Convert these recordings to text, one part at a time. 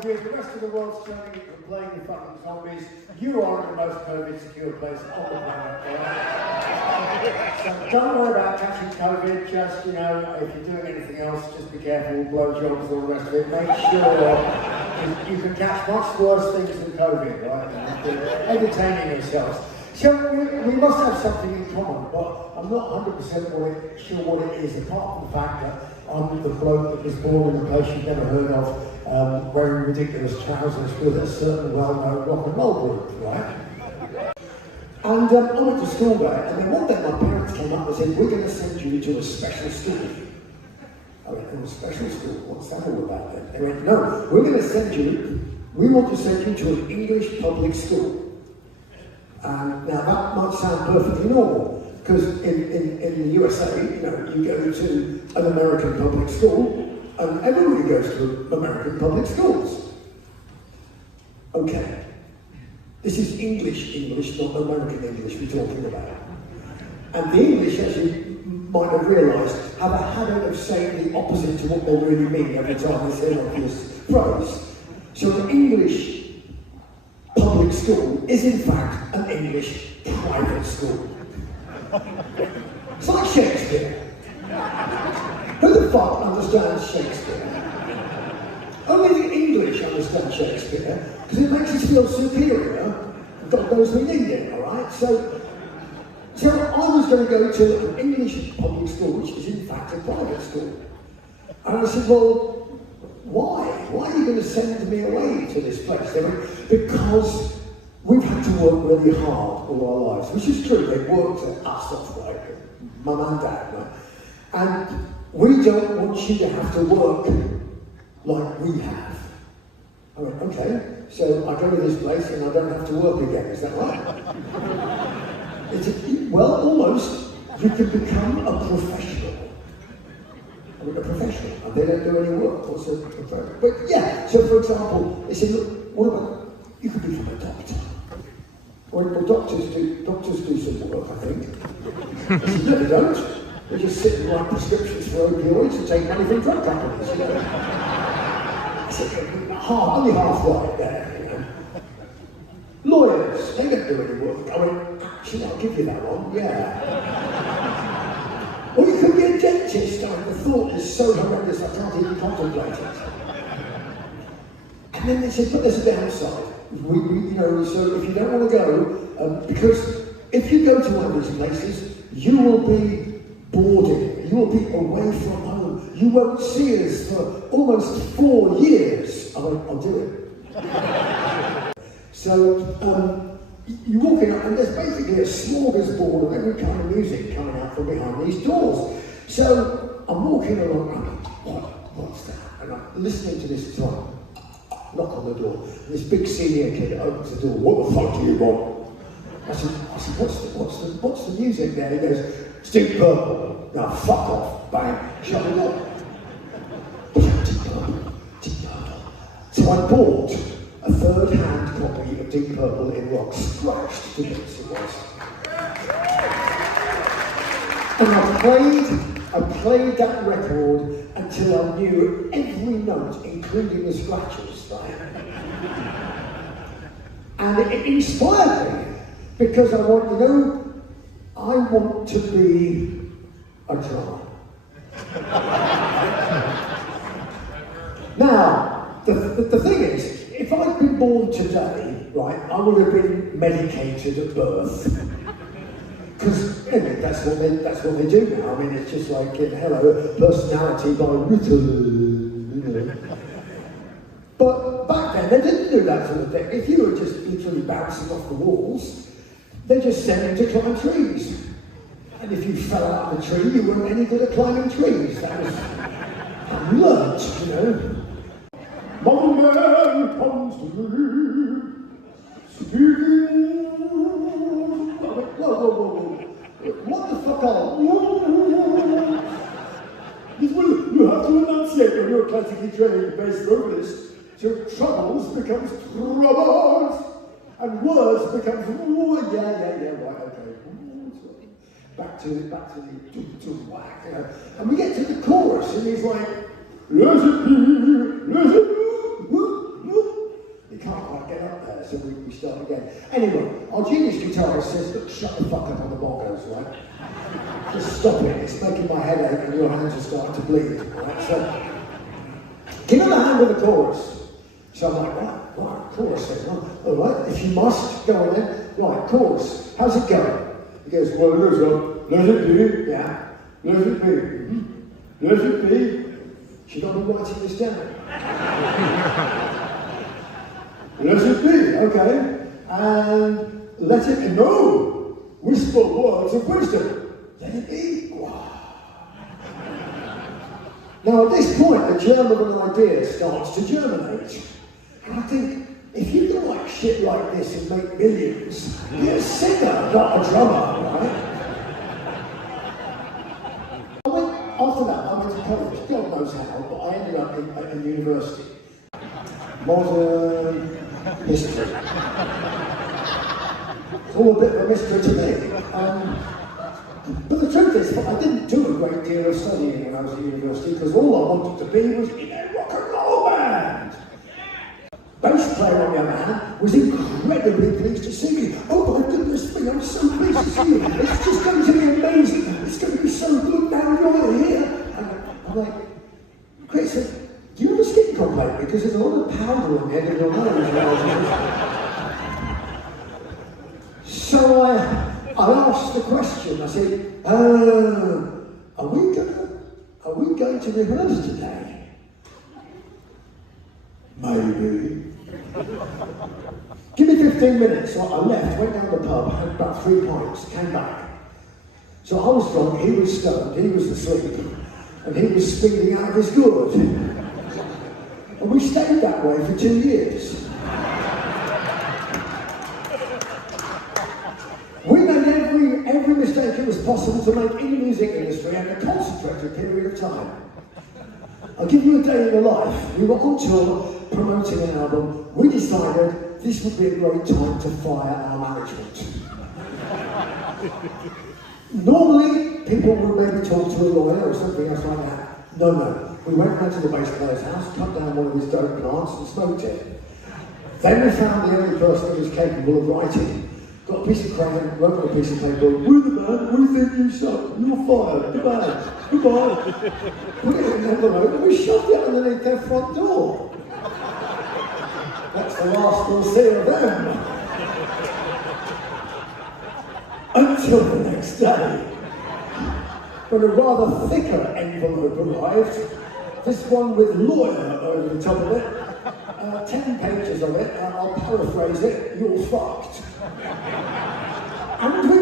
The rest of the world's turning and complaining to fucking zombies. You are in the most COVID secure place on the planet. Right? So don't worry about catching COVID. Just, you know, if you're doing anything else, just be careful. Blowjobs, all the rest of it. Make sure you can catch much worse things than COVID, right? And entertaining yourselves. So we must have something in common, but I'm not 100% sure what it is, apart from the fact that I'm the bloke that was born in a place you've never heard of, wearing ridiculous trousers with a certain well-known rock and roll group, right? And I went to school there, and then one day my parents came up and said, we're going to send you to a special school. I went, oh, a special school? What's that all about then? They went, no, we want to send you to an English public school. Now that might sound perfectly normal, because in the USA, you know, you go to an American public school, and everybody goes to American public schools. Okay, this is English, not American English we're talking about. And the English, as you might have realised, have a habit of saying the opposite to what they really mean every time they say an obvious phrase. So the English public school is in fact an English private school. It's like Shakespeare. Who the fuck understands Shakespeare? Only the English understand Shakespeare, because it makes us feel superior. God knows we need it, alright? So I was going to go to an English public school, which is in fact a private school. And I said, well, why? Why are you going to send me away to this place? They went, because we've had to work really hard all our lives, which is true. They've worked at us off, like mum and dad, right? And we don't want you to have to work like we have. I went, okay, so I go to this place and I don't have to work again, is that right? Well, almost. You can become a professional. I mean, a professional, and they don't do any work. Also, but yeah, so for example, they said, look, what about, you could become a doctor. Well, doctors do some work, I think. I said, no, they don't. They just sit and write prescriptions for opioids and take money from drug companies, you know. I said, only half right there, you know. Lawyers, they don't do any work. I went, actually, I'll give you that one, yeah. Or you could be a dentist. I mean, the thought is so horrendous, I can't even contemplate it. And then they said, but there's a downside. You know, so if you don't want to go, because if you go to one of these places, you will be boarding, you will be away from home. You won't see us for almost 4 years. I went, I'll do it. So, you walk in and there's basically a smorgasbord of every kind of music coming out from behind these doors. So I'm walking along, what's that? And I'm listening to this song. Knock on the door. This big senior kid opens the door. What the fuck do you want? I said, what's the music there? He goes, it's Deep Purple. Now fuck off. Bang. Shut the door. Deep Purple. So I bought a third-hand copy of Deep Purple in rock, scratched to bits it was. And I played that record until I knew every note, including the scratches, right? And it inspired me, because I want to be a drummer. Now, the thing is, if I'd been born today, right, I would have been medicated at birth. Because that's what they do now. I mean, it's just like, hello, personality by written, you know. But back then, they didn't do that sort of thing. If you were just literally bouncing off the walls, they just sent you to climb trees. And if you fell out of a tree, you weren't any good at climbing trees. That was, I learnt, you know. One man comes to me, speaking. troubles becomes troubles, and words becomes, oh, yeah, right, okay. Back to the whack, you know. And we get to the chorus, and he's like, let it be, let it be. He can't quite get up there, so we start again. Anyway, our genius guitarist says, look, shut the fuck up on the bongos, right? Just stop it, it's making my head ache and your hands are starting to bleed, right? So, give him a hand with the chorus. So I'm like, right, chorus. Then, all right, if you must, go on then. Right, chorus, how's it going? He goes, well, it goes on, let it be, yeah, let it be, let it be. Should I be writing this down? Let it be, okay, and let it be, no, whisper words of wisdom, let it be. Wow. Now at this point, the germ of an idea starts to germinate. And I think, if you can write shit like this and make millions, you're a singer, not a drummer, right? After that, I went to college, God knows how, but I ended up in university. Modern history. It's all a bit of a mystery to me. But the truth is, I didn't do a great deal of studying when I was at university because all I wanted to be was in a rock and roll band. Bass player, on the other hand, was incredibly pleased to see me. Oh my goodness me, I'm so pleased to see you. It's just going to be amazing. It's going to be so good now you're here. And I'm like, Chris, do you have a skin complaint? Because there's a lot of powder on the end of your nose. So I asked the question. I said, are we going to rehearse today? Maybe. Give me 15 minutes. So I left, went down the pub, had about 3 pints, came back. So I was drunk, he was stoned, he was asleep, and he was speeding out of his gourd. And we stayed that way for 2 years. We made every mistake it was possible to make in the music industry in a concentrated period of time. I'll give you a day in the life. We were on tour, promoting an album. We decided this would be a great time to fire our management. Normally, people would maybe talk to a lawyer or something else like that. No. We went round to the bass player's house, cut down one of his dope plants and smoked it. Then we found the only person that was capable of writing. Got a piece of crayon, wrote on a piece of paper, we're the band, we think you suck, you're fired, goodbye. Put it in an envelope and we shoved it underneath their front door. That's the last we'll see of them. Until the next day, when a rather thicker envelope arrived, this one with lawyer over the top of it, 10 pages of it, and I'll paraphrase it, you're fucked. And we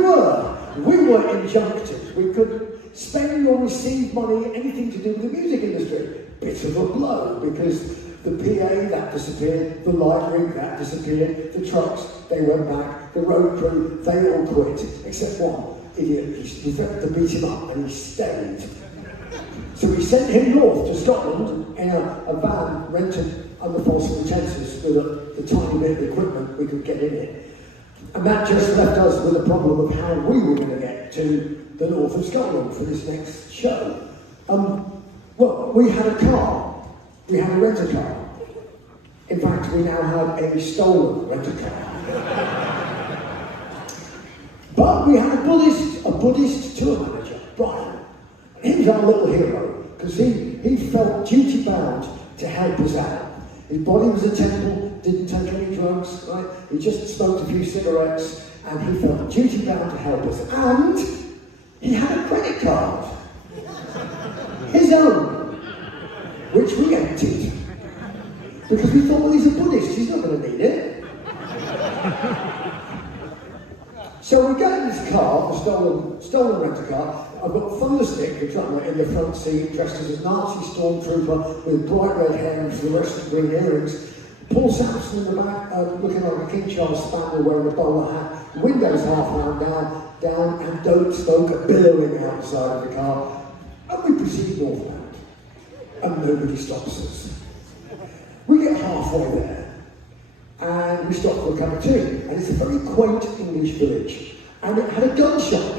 were injuncted. We couldn't spend or receive money, anything to do with the music industry. Bit of a blow, because the PA, that disappeared, the light rig, that disappeared, the trucks, they went back, the road crew, they all quit, except one idiot. We threatened to beat him up and he stayed. So we sent him north to Scotland in a van rented under false pretenses with the tiny bit of equipment we could get in it. And that just left us with a problem of how we were going to get to the north of Scotland for this next show. Well, we had a car. We had a rent-a-car. In fact, we now had a stolen rent-a-car. But we had a Buddhist tour manager, Brian. And he was our little hero, because he felt duty-bound to help us out. His body was a temple, didn't take any drugs, right? He just smoked a few cigarettes, and he felt duty-bound to help us. And he had a credit card. His own, which we emptied. Because we thought, well, he's a Buddhist, he's not going to need it. So we get in this car, the stolen rent-a-car. I've got Thunderstick, the drummer, in the front seat, dressed as a Nazi stormtrooper with bright red hair and fluorescent green earrings. Paul Samson in the back, looking like a King Charles Spaniel wearing a bowler hat. Windows half round down, and dope smoke billowing outside of the car. And we proceed northbound. And nobody stops us. We get halfway there, and we stopped for a cup of tea. And it's a very quaint English village, and it had a gun shop.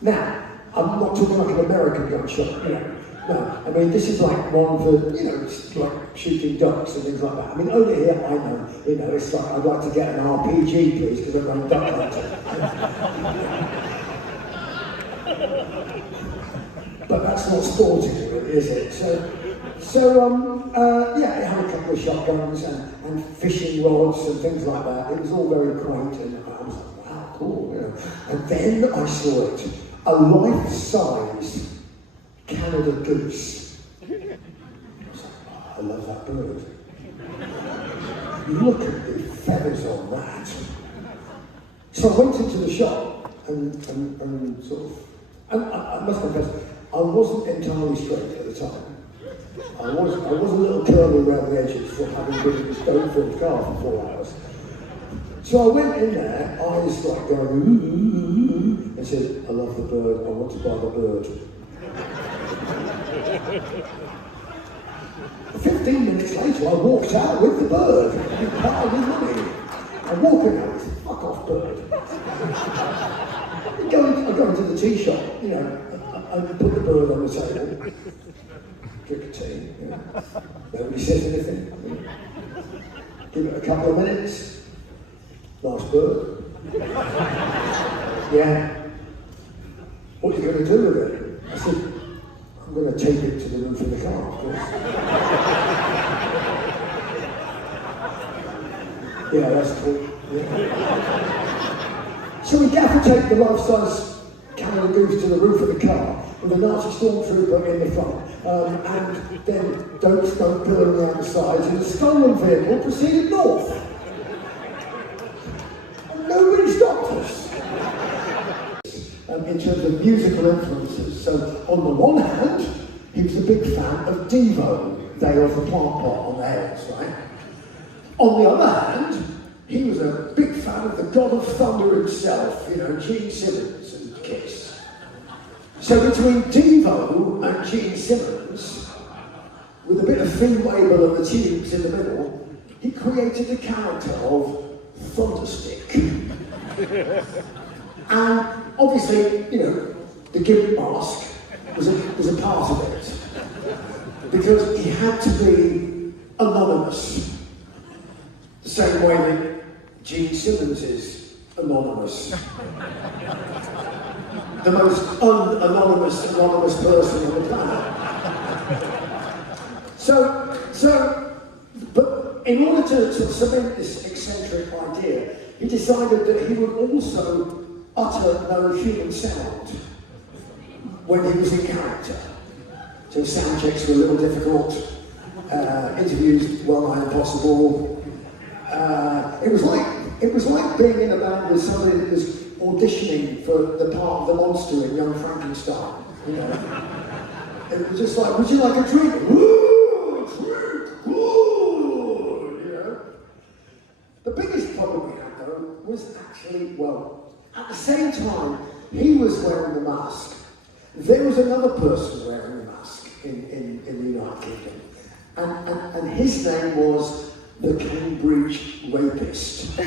Now, I'm not talking like an American gun shop, you know. No, I mean, this is like one for, you know, it's like shooting ducks and things like that. I mean, over here, I know, you know, it's like, I'd like to get an RPG, please, because I'm going duck hunting. But that's not sporting, is it? Yeah, it had a couple of shotguns and fishing rods and things like that. It was all very quaint, and I was like, wow, cool, you know. And then I saw it, a life-size Canada goose. I was like, oh, I love that bird. Look at the feathers on that. So I went into the shop and sort of, and I must confess, I wasn't entirely straight at the time. I was a little curly around the edges from having been in this stone-filled car for 4 hours. So I went in there, eyes like going, ooh, and said, I love the bird, I want to buy the bird. 15 minutes later, I walked out with the bird, piled with money. I'm walking out with fuck off bird. I go into the tea shop, you know, I put the bird on the table, drink a tea, you know. Nobody says anything. Give it a couple of minutes. Nice bird. Yeah. What are you going to do with it? I said, I'm going to take it to the roof of the car, of course. Yeah, that's cool. Yeah. So we gaffer tape the life-size Canada goose to the roof of the car with a Nazi stormtrooper in the front, and then don't smoke billowing around the sides, and the stolen vehicle proceeded north. And nobody stopped us. In terms of musical influences. So on the one hand, he was a big fan of Devo, Day of the Plant Pot on the Hells, right? On the other hand, he was a big fan of the God of Thunder himself, you know, Gene Simmons and Kiss. So between Devo and Gene Simmons, with a bit of Fee Waybill and the Tubes in the middle, he created the character of Thunderstick. And obviously, you know, the gimp mask was a part of it. Because he had to be anonymous. The same way that Gene Simmons is anonymous. The most anonymous person on the planet. But in order to cement this eccentric idea, he decided that he would also utter no human sound when he was in character. So sound checks were a little difficult, interviews well nigh impossible. It was like being in a band with somebody that was auditioning for the part of the monster in Young Frankenstein. You know, it was just like, would you like a drink? Ooh, drink, ooh, you know. The biggest problem we had though was actually, well, at the same time, he was wearing the mask. There was another person wearing the mask in the United Kingdom. And his name was the Cambridge Rapist.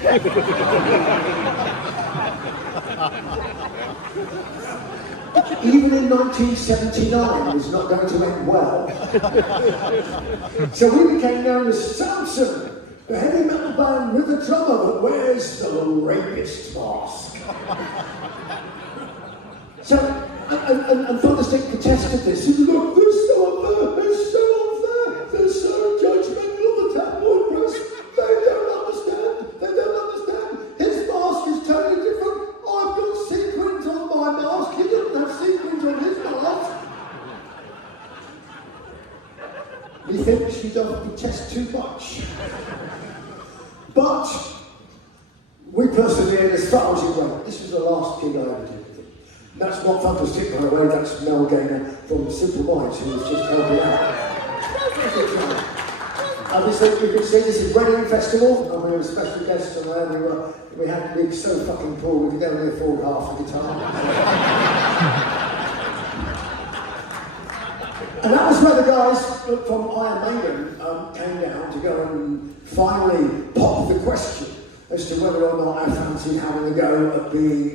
Even in 1979, it was not going to end well. So we became known as Samson, the heavy metal band with a drummer that wears the rapist mask. So, and Thunderstick protested this. He was like, they're so unfair, they're so unfair, they're so judgmental of the tabloid press. They don't understand. His mask is totally different. I've got sequins on my mask, he doesn't have sequins on his mask. Methinks she doesn't protest too much. But we persevered as far as it went. This was the last gig I ever did with him. That's not Thunderstick, by the way, that's Mel Gaynor from Simple Minds, who was just helping out. Obviously, you can see this is Reading Festival, and we were special guests on there. We were so fucking poor, we could only afford half a guitar. And that was where the guys from Maiden came down to go and finally popped the question as to whether or not I fancied having a go at being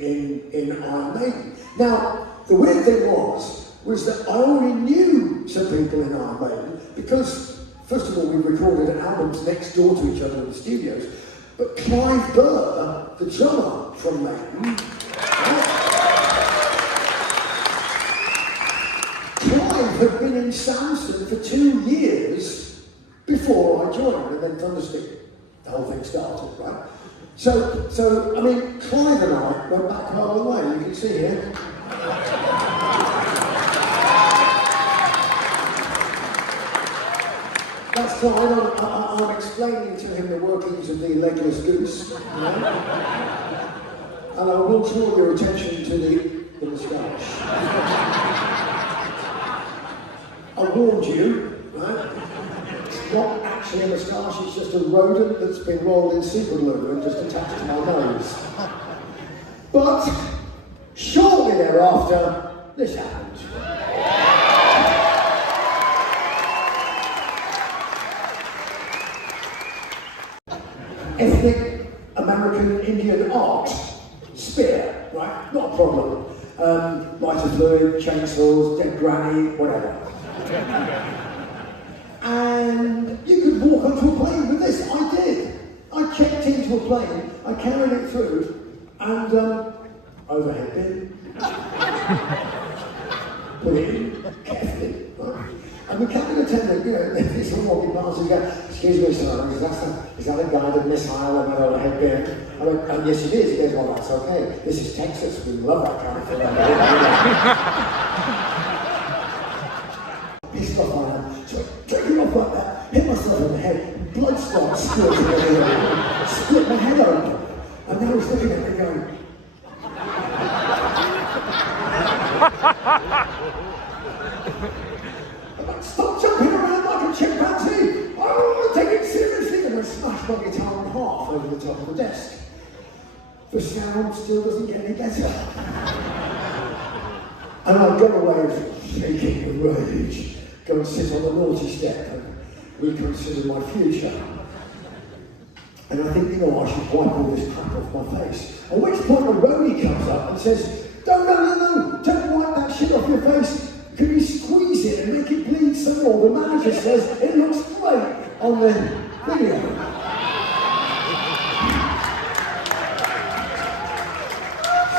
in Iron Maiden. Now, the weird thing was that I already knew some people in Iron Maiden because, first of all, we recorded albums next door to each other in the studios, but Clive Burr, the drummer from Maiden, Clive had been in Samson for 2 years before I joined, and then Thunderstick, the whole thing started, right? So I mean, Clive and I went back quite a long way, you can see here. That's Clive, I'm explaining to him the workings of the legless goose, you know? And I will draw your attention to the moustache. I warned you, right? It's not actually a moustache, it's just a rodent that's been rolled in super glue and just attached to my nose. But shortly thereafter, this happened. Ethnic American Indian art, spear, right? Not a problem. Lighter fluid, chainsaws, dead granny, whatever. And you could walk onto a plane with this. I did. I checked into a plane, I carried it through, and overhead bin. Put it in carefully, right? And the cabin attendant, you know, this one walking past and go, "Excuse me, sir, is that a guided missile on an overhead bin?" I went, "Oh, yes, it is." He goes, "Well, that's okay. This is Texas. We love that kind of thing." Pissed off my hand. So I took it off like that, hit myself in the head, blood starts squirting everywhere, split my head open. And now he's looking at me going, "Stop jumping around like a chimpanzee! Oh, take it seriously!" And I smashed my guitar in half over the top of the desk. The sound still doesn't get any better. And I go away shaking with rage, go and sit on the naughty step and reconsider my future. And I think, you know, I should wipe all this crap off my face. At which point a roadie comes up and says, no, don't wipe that shit off your face. Can you squeeze it and make it bleed some more? The manager says it looks great on the video.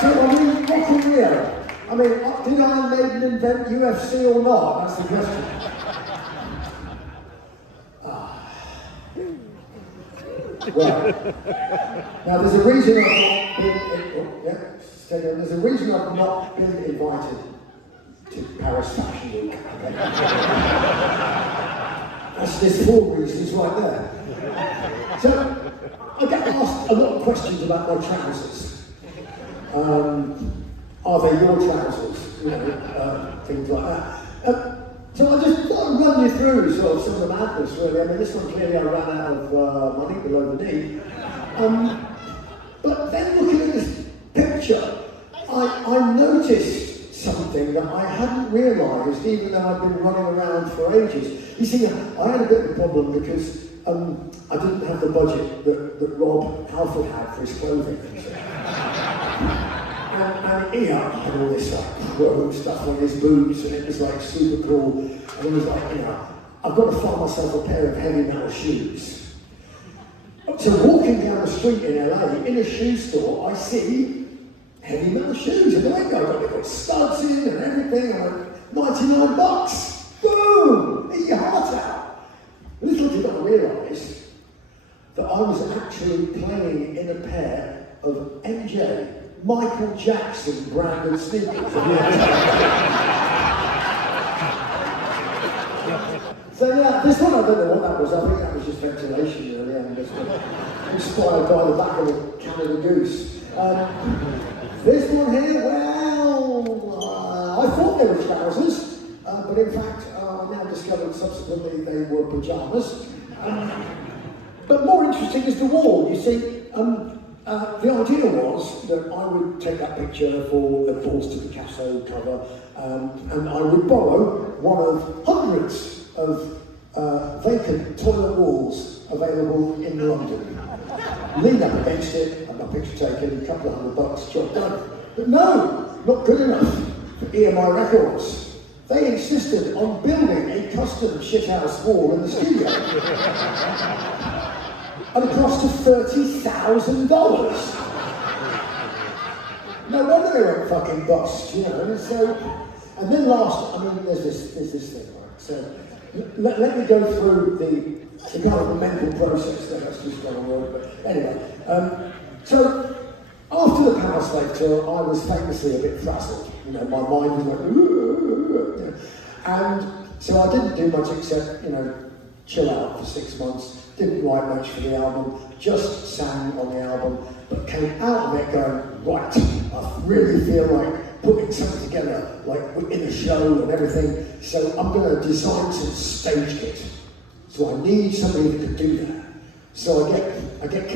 So I mean, rock and Rio. I mean, did Iron Maiden invent UFC or not? That's the question. Well, now there's a reason I've not been invited to Paris Fashion Week. There's 4 reasons right there. So, I get asked a lot of questions about my trousers. Are they your trousers? You know, things like that. So I just thought I'd run you through sort of some of the madness, really. I mean, this one clearly I ran out of money below the knee. But then looking at this picture, I noticed something that I hadn't realised, even though I've been running around for ages. You see, I had a bit of a problem because I didn't have the budget that Rob Halford had for his clothing. And he had all this like chrome stuff on his boots, and it was like super cool. And it was like, you know, I've got to find myself a pair of heavy metal shoes. So walking down the street in LA, in a shoe store, I see heavy metal shoes in the window. They've got studs in and everything. I'm like, $99. Boom! Eat your heart out. Little did I realise that I was actually playing in a pair of MJ Michael Jackson branded sneakers. So yeah, this one I don't know what that was. I think that was just ventilation really, and just inspired by the back of a Canada Goose. This one here, well, I thought they were trousers, but in fact, I now discovered subsequently they were pyjamas. But more interesting is the wall. You see, the idea was that I would take that picture for the Balls to Picasso cover, and I would borrow one of hundreds of vacant toilet walls available in London. Lean up against it, have my picture taken, a couple of $100, job done. But no, not good enough for EMI Records. They insisted on building a custom shithouse wall in the studio. At a cost of $30,000. No wonder they went fucking bust, you know. So, and then last, I mean, there's this thing, right? So, let me go through the kind of the mental process that has just gone on. But anyway, so after the Power Slave tour, I was famously a bit frazzled. You know, my mind was like, you know. And so I didn't do much except, you know, chill out for 6 months. Didn't write much for the album, just sang on the album, but came out of it going, right, I really feel like putting something together, like in a show and everything, so I'm going to design some stage kit. So I need somebody that can do that. So I get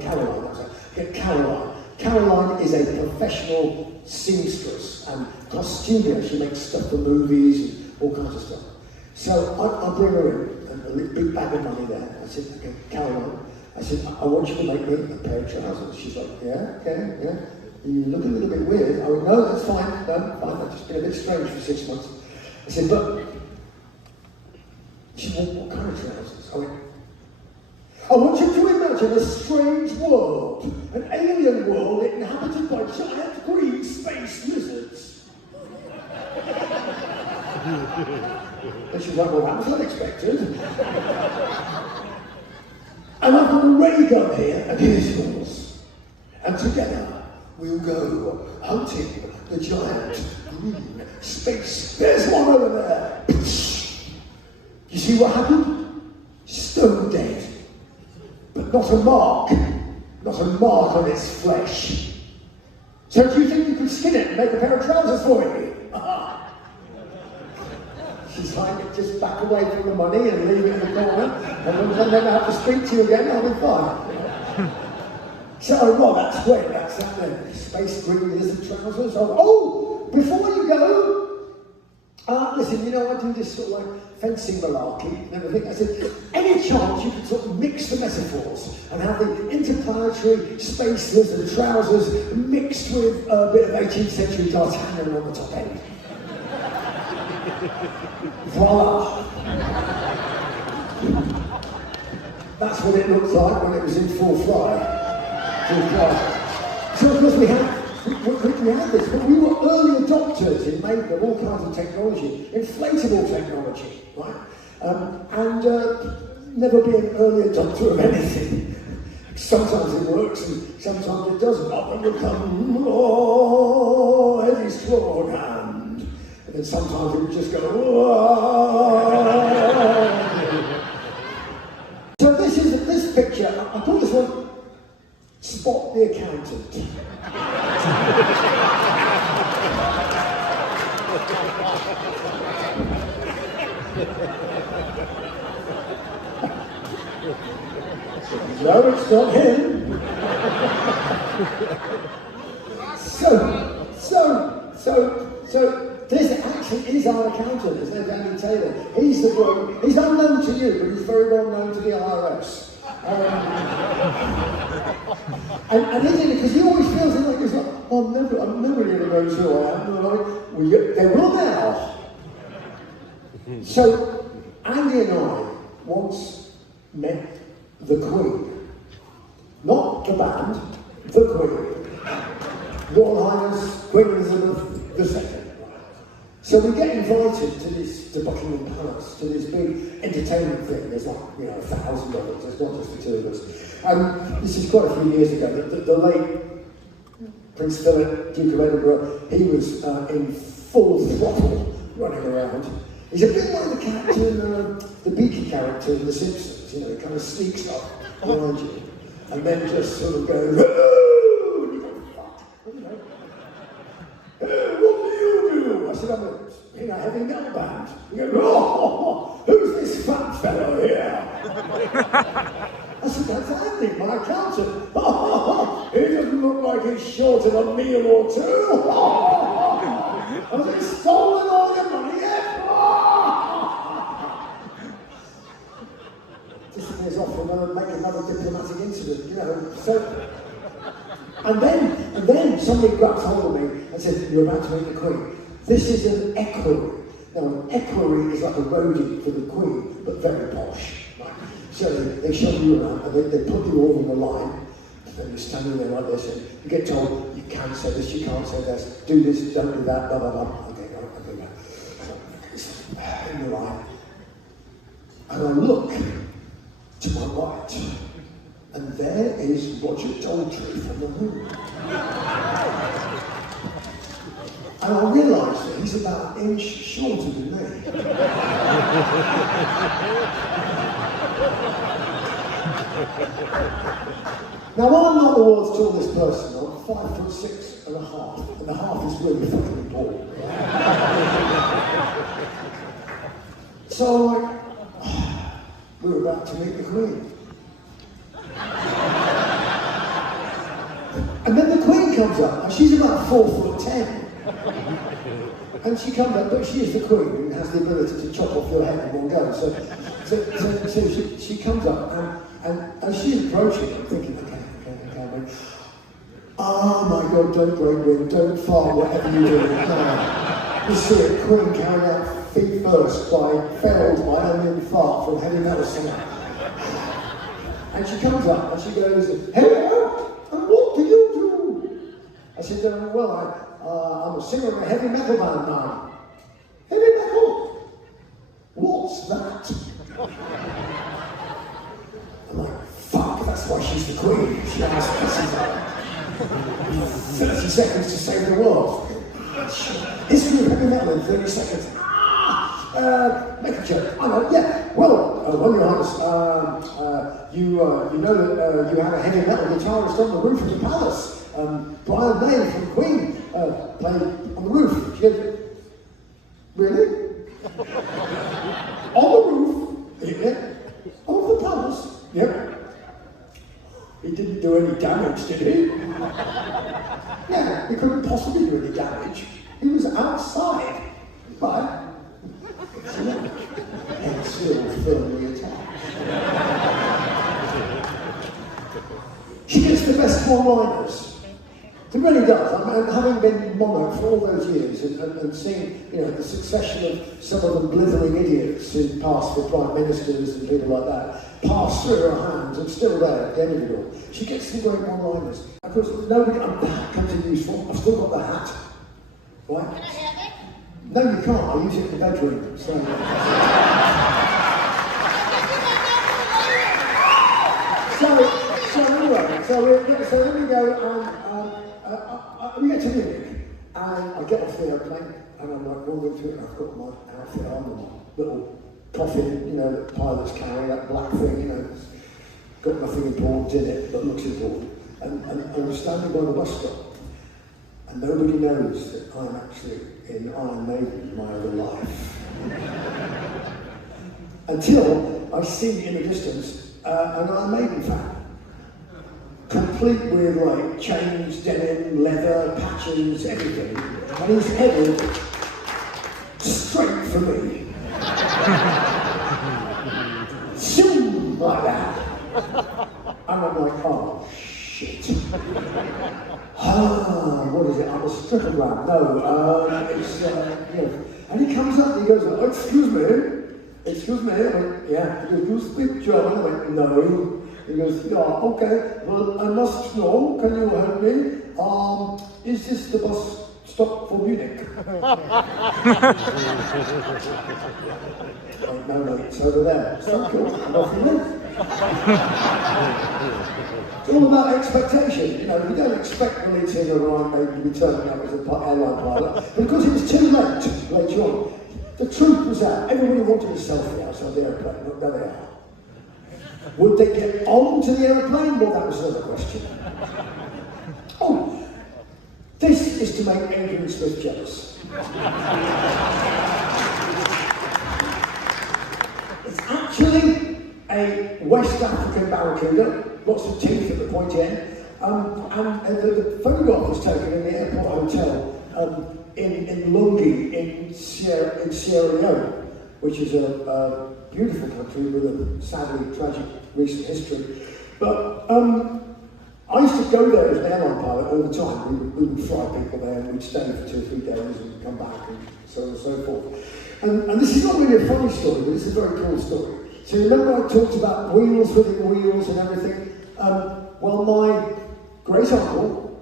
Caroline. Caroline is a professional seamstress and costumier. She makes stuff for movies and all kinds of stuff. So I bring her in, and a big bag of money there. I said, okay, Caroline, I said, I want you to make me a pair of trousers. She's like, yeah, okay, yeah. You look a little bit weird. I went, no, that's fine, no, fine. I've just been a bit strange for 6 months. I said, but, she said, what kind of trousers? I went, I want you to imagine a strange world, an alien world inhabited by giant green space lizards. And she's like, well, that was unexpected. And I've got a ray gun here, and here's yours. And together, we'll go hunting the giant green space. There's one over there. You see what happened? Stone dead. But not a mark on its flesh. So do you think you could skin it and make a pair of trousers for me? She's like, just back away from the money and leave it in the corner, and then I'll never have to speak to you again, I'll be fine. So, well, that's great, that's that then. Space green lizard trousers. Oh, before you go, listen, you know, I do this sort of like fencing malarkey and everything. I said, any chance you could sort of mix the metaphors and have the interplanetary space lizard trousers mixed with a bit of 18th century D'Artagnan on the top end? Voila! That's what it looked like when it was in full flight. So of course we had this, but we were early adopters in Maiden of all kinds of technology, inflatable technology, right? And never be an early adopter of anything. Sometimes it works and sometimes it doesn't. Up and become, oh, heavy strong hand. And then sometimes it would just go, oh. So this picture, I call this one Spot the Accountant. No, it's not him. So this actually is our accountant. His name's Andy Taylor. He's the bloke. He's unknown to you, but he's very well known to the IRS. And he's in it because he always feels like he's like, oh, nobody ever knows who I am. Like, well, they will now. So Andy and I once met the Queen. Not the band, the Queen. Royal Highness Queen Elizabeth II. So we get invited to Buckingham Palace, to this big entertainment thing. There's like, 1,000 of us, it's not just the two of us. This is quite a few years ago. The late Prince Philip, Duke of Edinburgh, he was in full throttle running around. He's a bit like the captain, the Beaky character in The Simpsons, he kind of sneaks up behind you, and then just sort of goes, oh! And you go, fuck, what do you do? I said, I'm a heavy metal band. He goes, oh, who's this fat fellow here? I said, that's Andy, my accountant. He doesn't look like he's short of a meal or two. Has he stolen all your money yet? Disappears off going to make another diplomatic incident, you know. So, and then somebody grabbed hold of me and said, "You're about to meet the Queen. This is an equerry." Now, an equerry is like a roadie for the Queen, but very posh. Right? So they show you around, and they put you all in the line, and you're standing there like this, and you get told, you can't say this, you can't say this, do this, don't do that, blah, blah, blah. Okay, no, I'll do that. So, in the line, and I look to my right, and there is Roger Daltrey from the room. And I realise that he's about an inch shorter than me. Now, I'm not the world's tallest person. I'm 5'6.5", and the half is really fucking tall. So I'm like, we're about to meet the Queen. And then the Queen comes up, and she's about 4'10". And she comes up, but she is the Queen and has the ability to chop off your head in one go. So she comes up and she's approaching. I'm thinking, okay. Oh my God, don't break wind, don't fart, whatever you do. You see a Queen carried out feet first failed by only a fart from heavy metal singer. And she comes up and she goes, "Hello, and what do you do?" I said, "Well, I'm a singer of a heavy metal band now." "Heavy metal? What's that?" I'm like, fuck, that's why she's the Queen. She asked me, 30 seconds to save the world. History of heavy metal in 30 seconds. Make a joke. I know, yeah. Well, Your Highness, you know that you have a heavy metal guitarist on the roof of the palace. Brian May from Queen played on the roof. She goes, "Really? On the roof? Yeah. Of the palace? Yep. He didn't do any damage, did he?" "Yeah, he couldn't possibly do any damage. He was outside, but and still firmly attached." She gets the best one-liners. It really does. I mean, having been monarch for all those years and seeing, you know, the succession of some of them blithering idiots who passed for prime ministers and people like that, pass through her hands and still there at the end of it all. She gets some great one-liners. Of course, nobody comes in useful. I've still got the hat. Right? Can I have it? No, you can't. I use it in the bedroom. So anyway, so then we go we get to Munich, and I get off the airplane, and I'm like wandering through it, and I've got my outfit on, and my little coffin, you know, that pilots carry, that black thing, you know, it's got nothing important in it, but looks important. And I'm standing by the bus stop, and nobody knows that I'm actually in Iron Maiden, my other life. Until I see in the distance an Iron Maiden fan. Complete with like chains, denim, leather, patches, everything. And he's headed straight for me. Zoom! Like that. And I'm like, oh shit. What is it? I'm a stripogram. No, it's, yeah. And he comes up and he goes, oh, excuse me. I went, yeah. He goes, do you speak German? I went, no. He goes, yeah, okay, well, I must know, can you help me? Is this the bus stop for Munich? No, it's over there. So cool, and off he went. It's all about expectation, you know, you don't expect the lead singer or Iron Maiden to be turning up as an airline pilot, but because it was too late later on, the truth was out. Everybody wanted a selfie outside the airplane, look, there they are. Would they get onto the aeroplane? Well, that was another question. Oh, this is to make Adrian Smith jealous. It's actually a West African barracuda, lots of teeth at the pointy end, and the photograph was taken in the airport hotel in Lungi in Sierra Leone, which is a beautiful country with a sadly tragic recent history. But I used to go there as an airline pilot all the time. We would fly people there and we'd stay for 2 or 3 days and come back and so on and so forth. And this is not really a funny story, but it's a very cool story. So remember I talked about wheels within wheels and everything? Well, my great uncle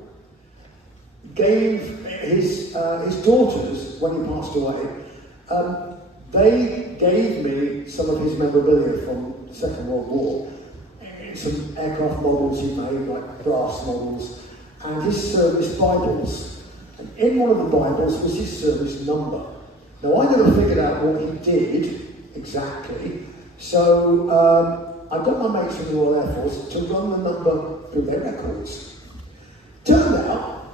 gave his daughters, when he passed away, they gave me some of his memorabilia from the Second World War. Some aircraft models he made, like brass models, and his service Bibles. And in one of the Bibles was his service number. Now, I never figured out what he did exactly, so I got my mates from the Royal Air Force to run the number through their records. Turned out,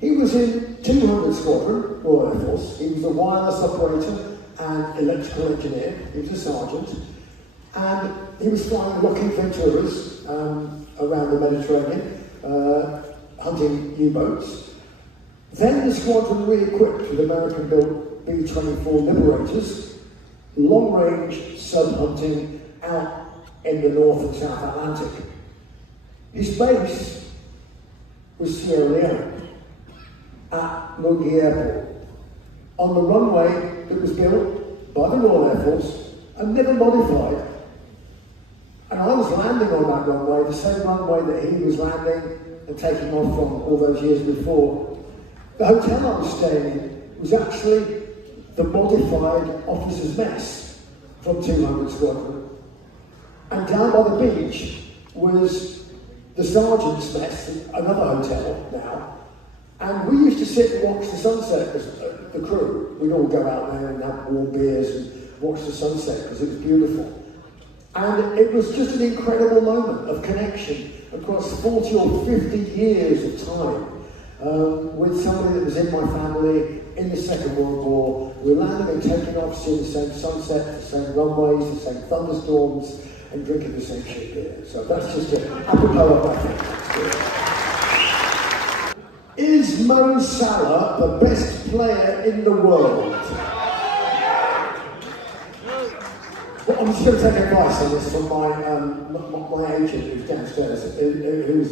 he was in 200 Squadron, Royal Air Force. He was a wireless operator and electrical engineer. He was a sergeant. And he was flying Lockheed Venturas around the Mediterranean, hunting U-boats. Then the squadron re-equipped with American-built B-24 Liberators, long-range sub-hunting out in the North and South Atlantic. His base was Sierra Leone, at Lungi Airport, on the runway that was built by the Royal Air Force and never modified. And I was landing on that runway, the same runway that he was landing and taking off from all those years before. The hotel I was staying in was actually the modified officers' mess from 200 Squadron. And down by the beach was the sergeant's mess, another hotel now. And we used to sit and watch the sunset as the crew. We'd all go out there and have warm beers and watch the sunset because it was beautiful. And it was just an incredible moment of connection across 40 or 50 years of time with somebody that was in my family in the Second World War. We were landing and taking off, seeing the same sunset, the same runways, the same thunderstorms, and drinking the same shit beer. So that's just a apropos of that thing. Is Mo Salah the best player in the world? I'm just going to take advice on this from my agent who's downstairs, who's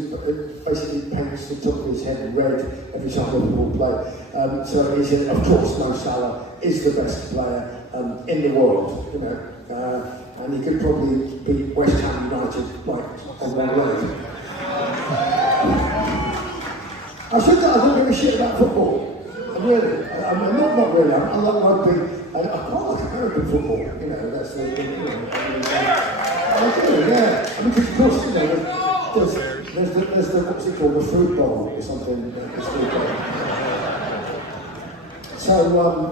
basically paints the top of his head in red every time Liverpool play. So he said, of course, Mo Salah is the best player in the world, you know, and he could probably beat West Ham United like on one leg. I said that I don't give a shit about football. Really, not really. I like rugby. I quite like American football. You know, that's the thing. You know, I do, yeah. I mean, of course, you know, there's the what's it called, the fruit bowl or something. So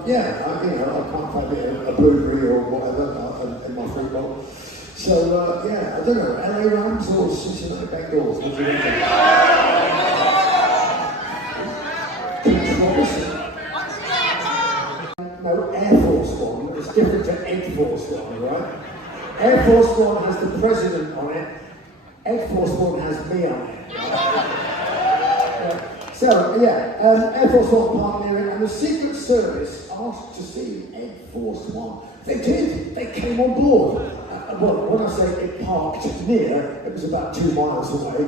yeah, you know, I can't find a blueberry or whatever in my fruit bowl. So yeah, I don't know. LA Rams or Cincinnati Bengals? What do you think? No, Air Force One is different to Ed Force One, right? Air Force One has the president on it, Ed Force One has me on it. So, yeah, Air Force One pioneering, and the Secret Service asked to see Ed Force One. They did, they came on board. Well, when I say it parked near, it was about 2 miles away.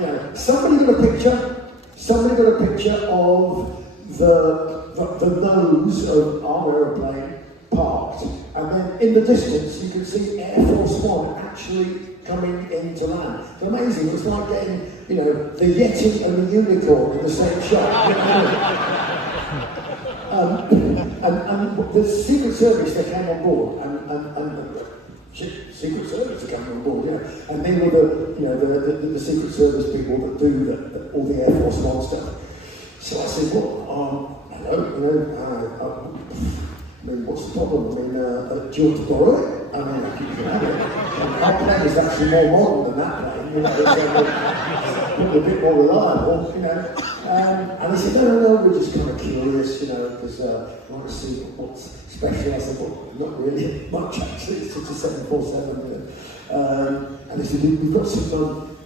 You know, somebody got a picture of the nose of our aeroplane parked, and then in the distance you can see Air Force One actually coming into land. It's amazing. It's like getting, you know, the Yeti and the unicorn in the same shot. You know? And the Secret Service, they came on board, and Secret Service came on board, yeah. And they were the Secret Service people that do all the Air Force One stuff. So I said, well, hello, I mean, what's the problem? I mean, do you want to borrow it? I mean, you can have it. Our plane is actually more modern than that plane, you know, it's probably a bit more reliable, you know. And he said, no, we're just kind of curious, you know, because we want to see what's special. I said, well, not really much actually, it's just a 747. And he said, we've got some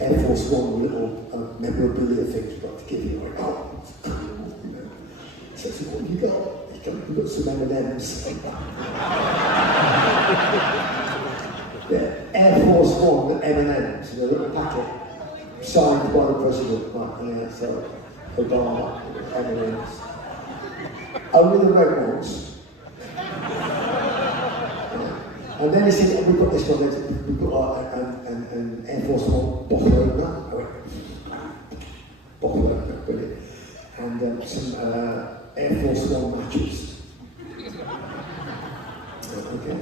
Air Force One little memorabilia things we've got to give you. Like, oh, cool, you know. So I said, what have you got? We've got some M&Ms. Yeah, Air Force One M&Ms, a little packet signed by the president, right? Yeah, so Obama M&Ms. Only the red ones. And then you see, we've got this one, we've got an Air Force One bottle opener. Bottle opener, brilliant. And some Air Force One matches. Okay.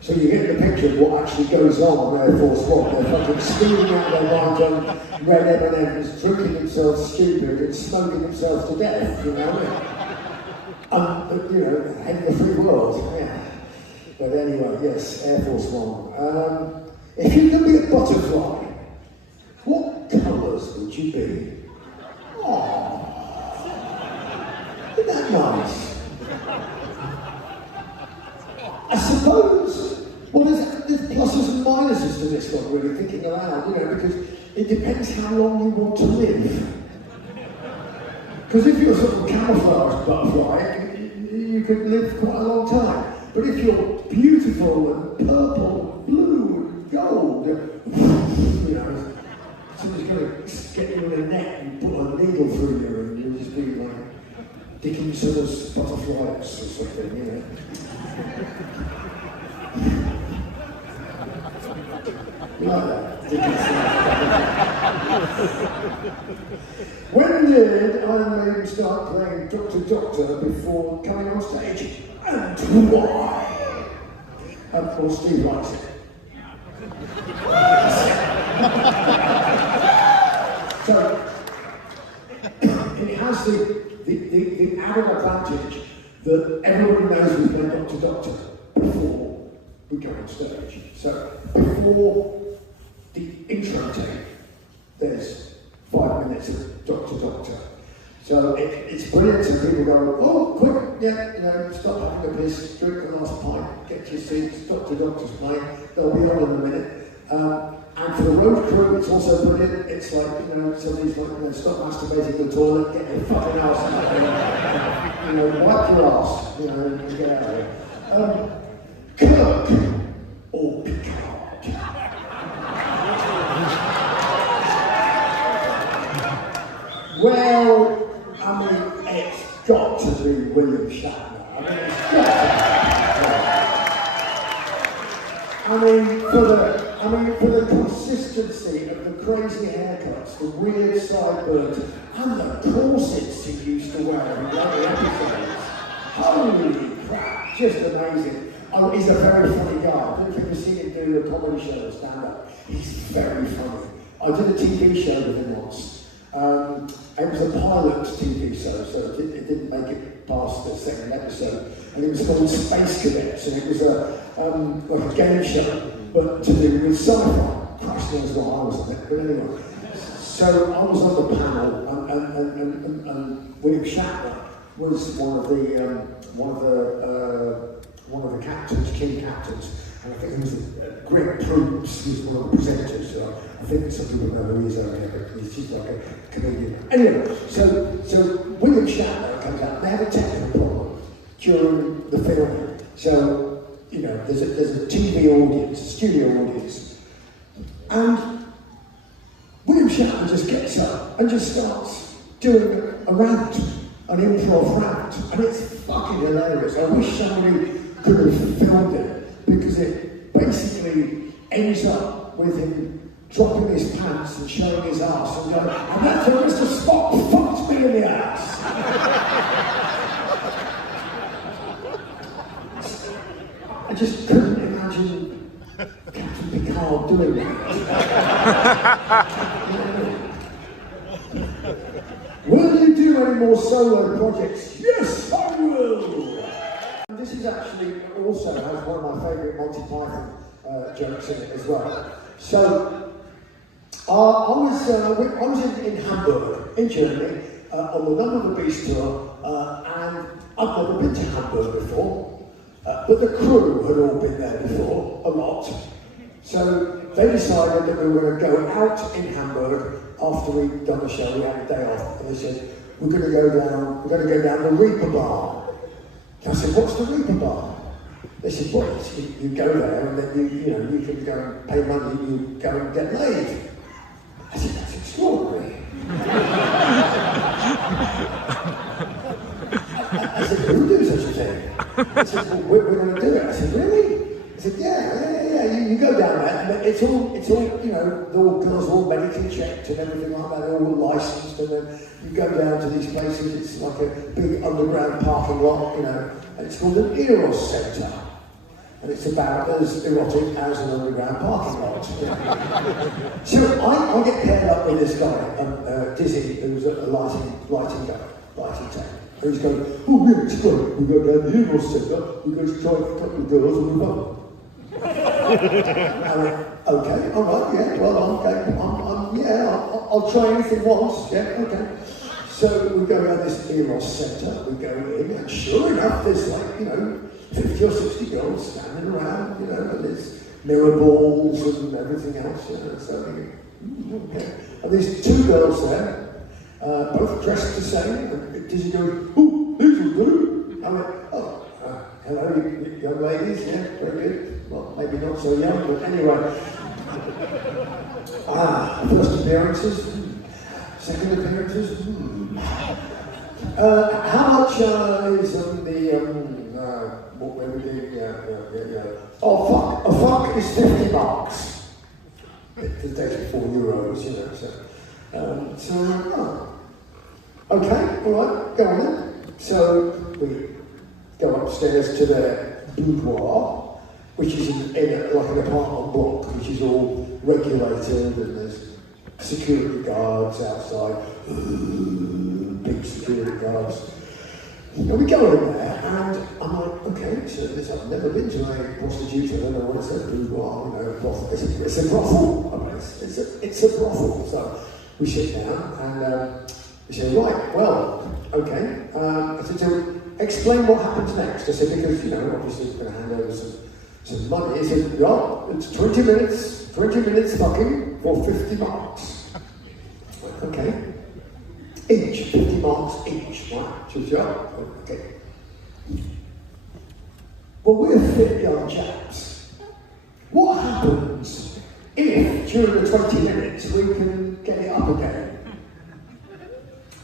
So you get the picture of what actually goes on Air Force One. They're fucking steaming out their mind on red M&Ms, drinking themselves stupid and smoking themselves to death, you know? And, you know, hate the free world, yeah. But anyway, yes, Air Force One. If you could be a butterfly, what colours would you be? Oh, isn't that nice? I suppose, well, there's pluses and minuses to this one, really, thinking aloud, you know, because it depends how long you want to live. Because if you're sort of camouflaged butterfly, you could live quite a long time. But if you're beautiful and purple, blue and gold, you know, somebody's going to get you in a net and put a needle through you and you'll just be like Dickinson's butterflies or something, you know. You like that? When did Iron Maiden start playing Dr. Doctor before coming on stage? And why? Of course, Steve likes it. So, it has the added advantage that everybody knows we play Dr. Doctor before we go on stage. So, before the intro tape, there's 5 minutes of Dr. Doctor. So it's brilliant, and people go, oh, quick, yeah, you know, stop having a piss, drink the last pint, get to your seats, Dr. Doctor's playing, they'll be on in a minute. And for the road crew, it's also brilliant. It's like, you know, somebody's like, you know, stop masturbating in the toilet, get your fucking ass out there, you know, wipe your ass, you know, and get out of there. Kirk or Picard? Well, I mean, it's got to be William Shatner. I mean, it's got to be. I mean, for the consistency of the crazy haircuts, the weird sideburns, and the corsets he used to wear in the other episodes. Holy crap, just amazing. Oh, he's a very funny guy. I don't think you've seen him do a comedy show or stand-up. He's very funny. I did a TV show with him once. It was a pilot TV show, so it didn't make it past the second episode. And it was called Space Cadets, and it was like a game show, but to do with sci-fi. Christ knows what I was on it, but anyway. So I was on the panel, and William Shatner was one of the captains, key captains. And I think it was Greg Proops, who was one of the presenters. So I think some people know who he is over here, but he's just like a comedian. Anyway, so William Shatner comes out. They have a technical problem during the filming. So, you know, there's a TV audience, a studio audience. And William Shatner just gets up and just starts doing a rant, an improv rant. And it's fucking hilarious. I wish somebody could have filmed it, because it basically ends up with him dropping his pants and showing his ass and going, and that's when Mr. Spock fucked me in the ass. I just couldn't imagine Captain Picard doing that. Will you do any more solo projects? Yes, I will! This is actually also has one of my favourite Monty Python jokes in it as well. So, I was in Hamburg, in Germany, on the Number of the Beast tour, and I've never been to Hamburg before, but the crew had all been there before, a lot. So they decided that we were going to go out in Hamburg after we'd done the show. We had a day off, and they said, we're going to go down the Reaper Bar. I said, what's the Reaper Bar? They said, well, you go there and then you can go and pay money, you go and get laid. I said, that's extraordinary. I said, who do such a thing? I said, well, we're going to do it. I said, really? I said, yeah, you go down there, and it's all, the girls are all medically checked and everything like that, they're all licensed, and then you go down to these places, it's like a big underground parking lot, and it's called an Eros Centre. And it's about as erotic as an underground parking lot. So I get paired up with this guy, Dizzy, who's a lighting tech. And he's going, oh yeah, it's great, we go down the Eros Centre, we go to try a couple of girls and we run. I went, okay, all right, yeah, well, I'll try anything once, yeah, okay. So we go around this Eros Centre, we go in, and sure enough, there's like, 50 or 60 girls standing around, and there's mirror balls and everything else, so okay. And there's two girls there, both dressed the same, and Dizzy goes, oh, these will do. I went, oh, hello, young ladies, yeah, very good. Well, maybe not so young, but anyway. First appearances, second appearances, how much is what were we doing? Oh, fuck. A fuck is 50 marks. It's actually €4, so. Okay, all right, go on then. So we go upstairs to the boudoir, which is in like an apartment block, which is all regulated, and there's security guards outside, big security guards. And we go in there, and I'm like, okay, so I've never been to a prostitute, I don't know what it says, boudoir, it's a brothel. I mean, it's a brothel. So we sit down, and we say, right, well, okay. I said, so explain what happens next. I said, because, obviously we're going to hand over some money. He said, well, it's 20 minutes fucking for 50 marks. Okay. Each, 50 marks each, right? Okay. Well, we're fit young chaps. What happens if, during the 20 minutes, we can get it up again?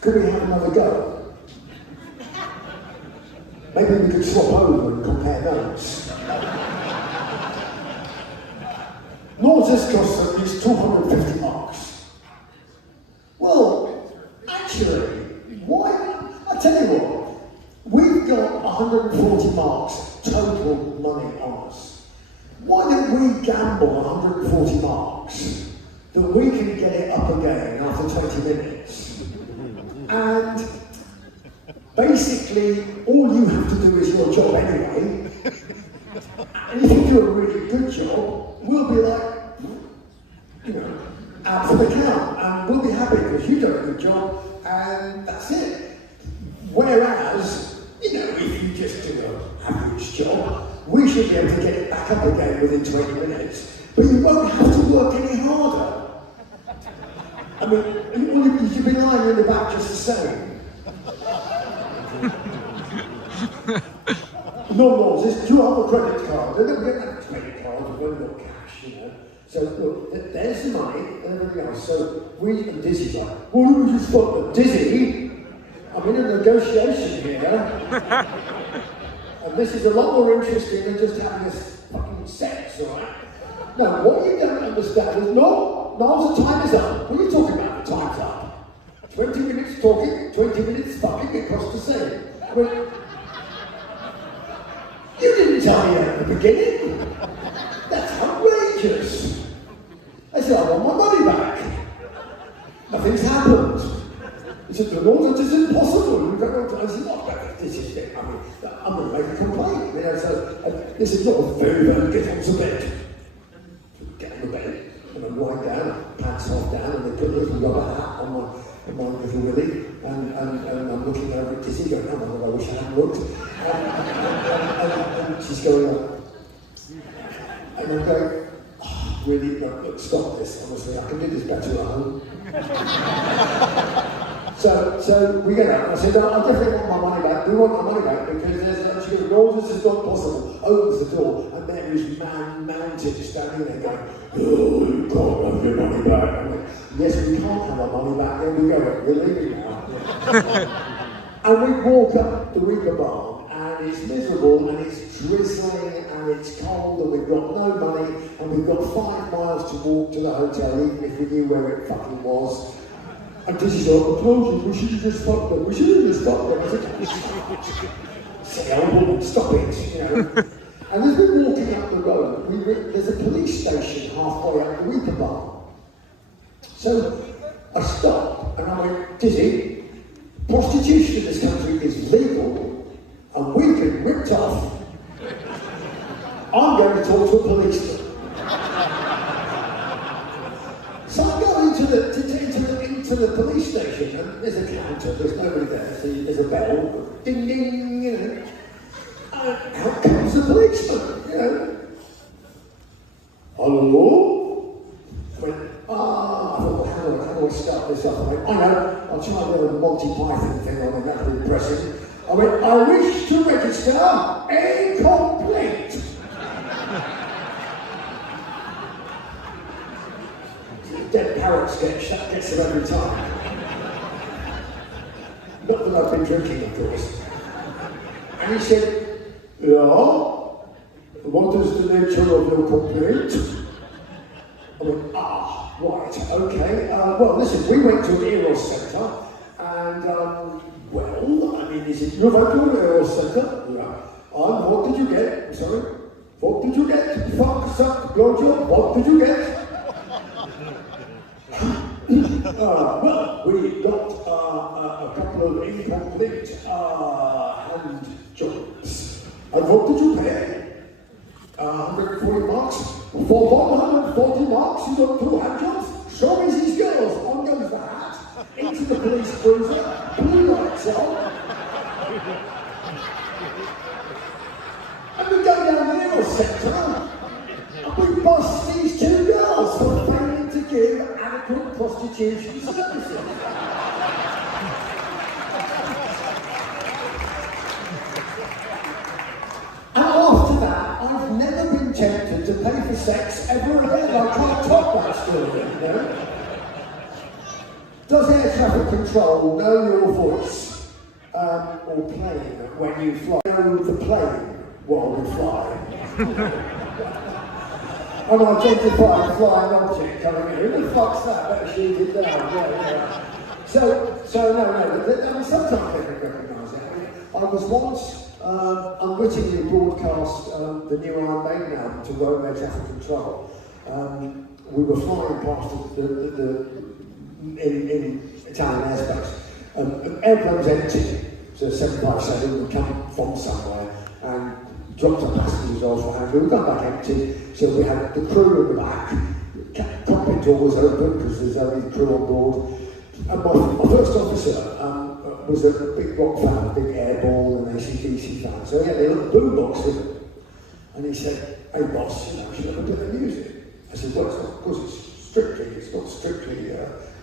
Could we have another go? Maybe we could swap over and compare notes. Nor does this cost at least 250 marks. Well, actually, why? I tell you what, we've got 140 marks total money on us. Why don't we gamble 140 marks that we can get it up again after 20 minutes? And basically, all you have to do is your job anyway. And if you do a really good job, we'll be like, out for the count. And we'll be happy because you done a good job, and that's it. Whereas, if you just do an average job, we should be able to get it back up again within 20 minutes. But you won't have to work any harder. I mean, you should be lying in the back just the same. No, do you have a credit card? They don't get that credit card, you've only got cash, So, look, there's the money and everything else. So, we and Dizzy's like, well, we just thought that Dizzy, I'm in a negotiation here, and this is a lot more interesting than just having this fucking sex, alright? Now, what you don't understand is, no, the time is up. What are you talking about? The time's up. 20 minutes talking, 20 minutes fucking, it costs the same. Well, you didn't tell me at the beginning. That's outrageous. I said, I want my money back. Nothing's happened. He said, no, that is impossible. I said, oh, this is it. I'm going to make a complaint. So they said, no, very well, get onto bed. Get on the bed, and I wind down, pants half down, and they put a little rubber hat on my little willy, and I'm looking over at Dizzy going, oh my God, I wish I hadn't looked. And she's going like, and I'm going, oh, really, no, look, stop this, honestly, I can do this better at home. So we get out, and I said, no, I definitely want my money back. We want my money back because there's, she goes, no, this is not possible. Opens the door, and there is Mountain standing there going, oh, you can't have your money back. I'm like, yes, we can't have our money back. There we go, we're leaving now. And we walk up the Reeperbahn, and it's miserable, and it's drizzling, and it's cold, and we've got no money, and we've got 5 miles to walk to the hotel, even if we knew where it fucking was. And this is all, I told you, we should have just stopped them. We should have just stopped them. I said, say, old woman, stop it, you know. And as we're walking up the road, there's a police station halfway up the Reeperbahn. So I stopped, and I went, Dizzy, prostitution in this country is legal, and we've been ripped off. I'm going to talk to a policeman. So I go into the police station, and there's a counter, there's nobody there, so there's a bell, ding ding, you know. And out comes the policeman, you know. Hello? I went, I thought, how do I start this up? I went, I know, I'll try the Monty Python thing on it, that'll be impressive. I went, I wish to register a complaint. Dead parrot sketch, that gets them every time. Not that I've been drinking, of course. And he said, yeah, what is the nature of your complaint? I went, right, okay. Well, listen, we went to an Eros Centre, and, well, I mean, he said, you've had to an Eros Centre? Yeah. And what did you get? Sorry? What did you get? Fuck, suck, blowjob, what did you get? Well, we got a couple of incomplete hand jobs. And what did you pay? 140 marks. For 140 marks, you got 2 hand jobs? Show me these girls. On goes the hat, into the police cruiser, blue lights on. And we go down the Eros Centre, and we bust these 2 girls for failing to give adequate prostitution services. And after that, I've never been tempted to pay for sex ever again. I can't top that story, you know. Does air traffic control know your voice or plane when you fly? Know the plane while you fly. And identify a flying object coming in. Who the fuck's that? Better shoot it down. Yeah. So no. I mean, sometimes they can recognise it. I mean, I was once unwittingly broadcast the new Maiden album to road air traffic control. We were flying past in Italian airspace. An airplane was empty, so 757 would come from somewhere and dropped our passengers off, and we were going back empty. So we had the crew in the back, cockpit door was open because there's only the crew on board. And my first officer was a big rock fan, a big airball and AC/DC fan. So he had a little boombox with him. And he said, hey boss, you know, should I have a bit of music? I said, well, it's not, of course it's not strictly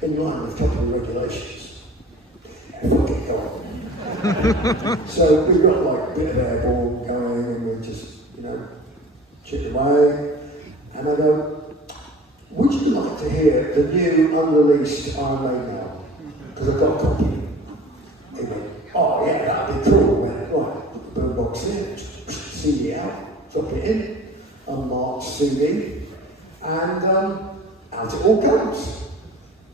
in line with company regulations. Yeah, fuck it, go on. So we got like a bit of airball going and we just, you know, chip away. And I go, would you like to hear the new unreleased Iron Maiden album? Because I've got a copy. He went, oh yeah, that'd be cool. I went, right, put the boombox in, CD out, drop it in, unmarked CD, and out it all comes.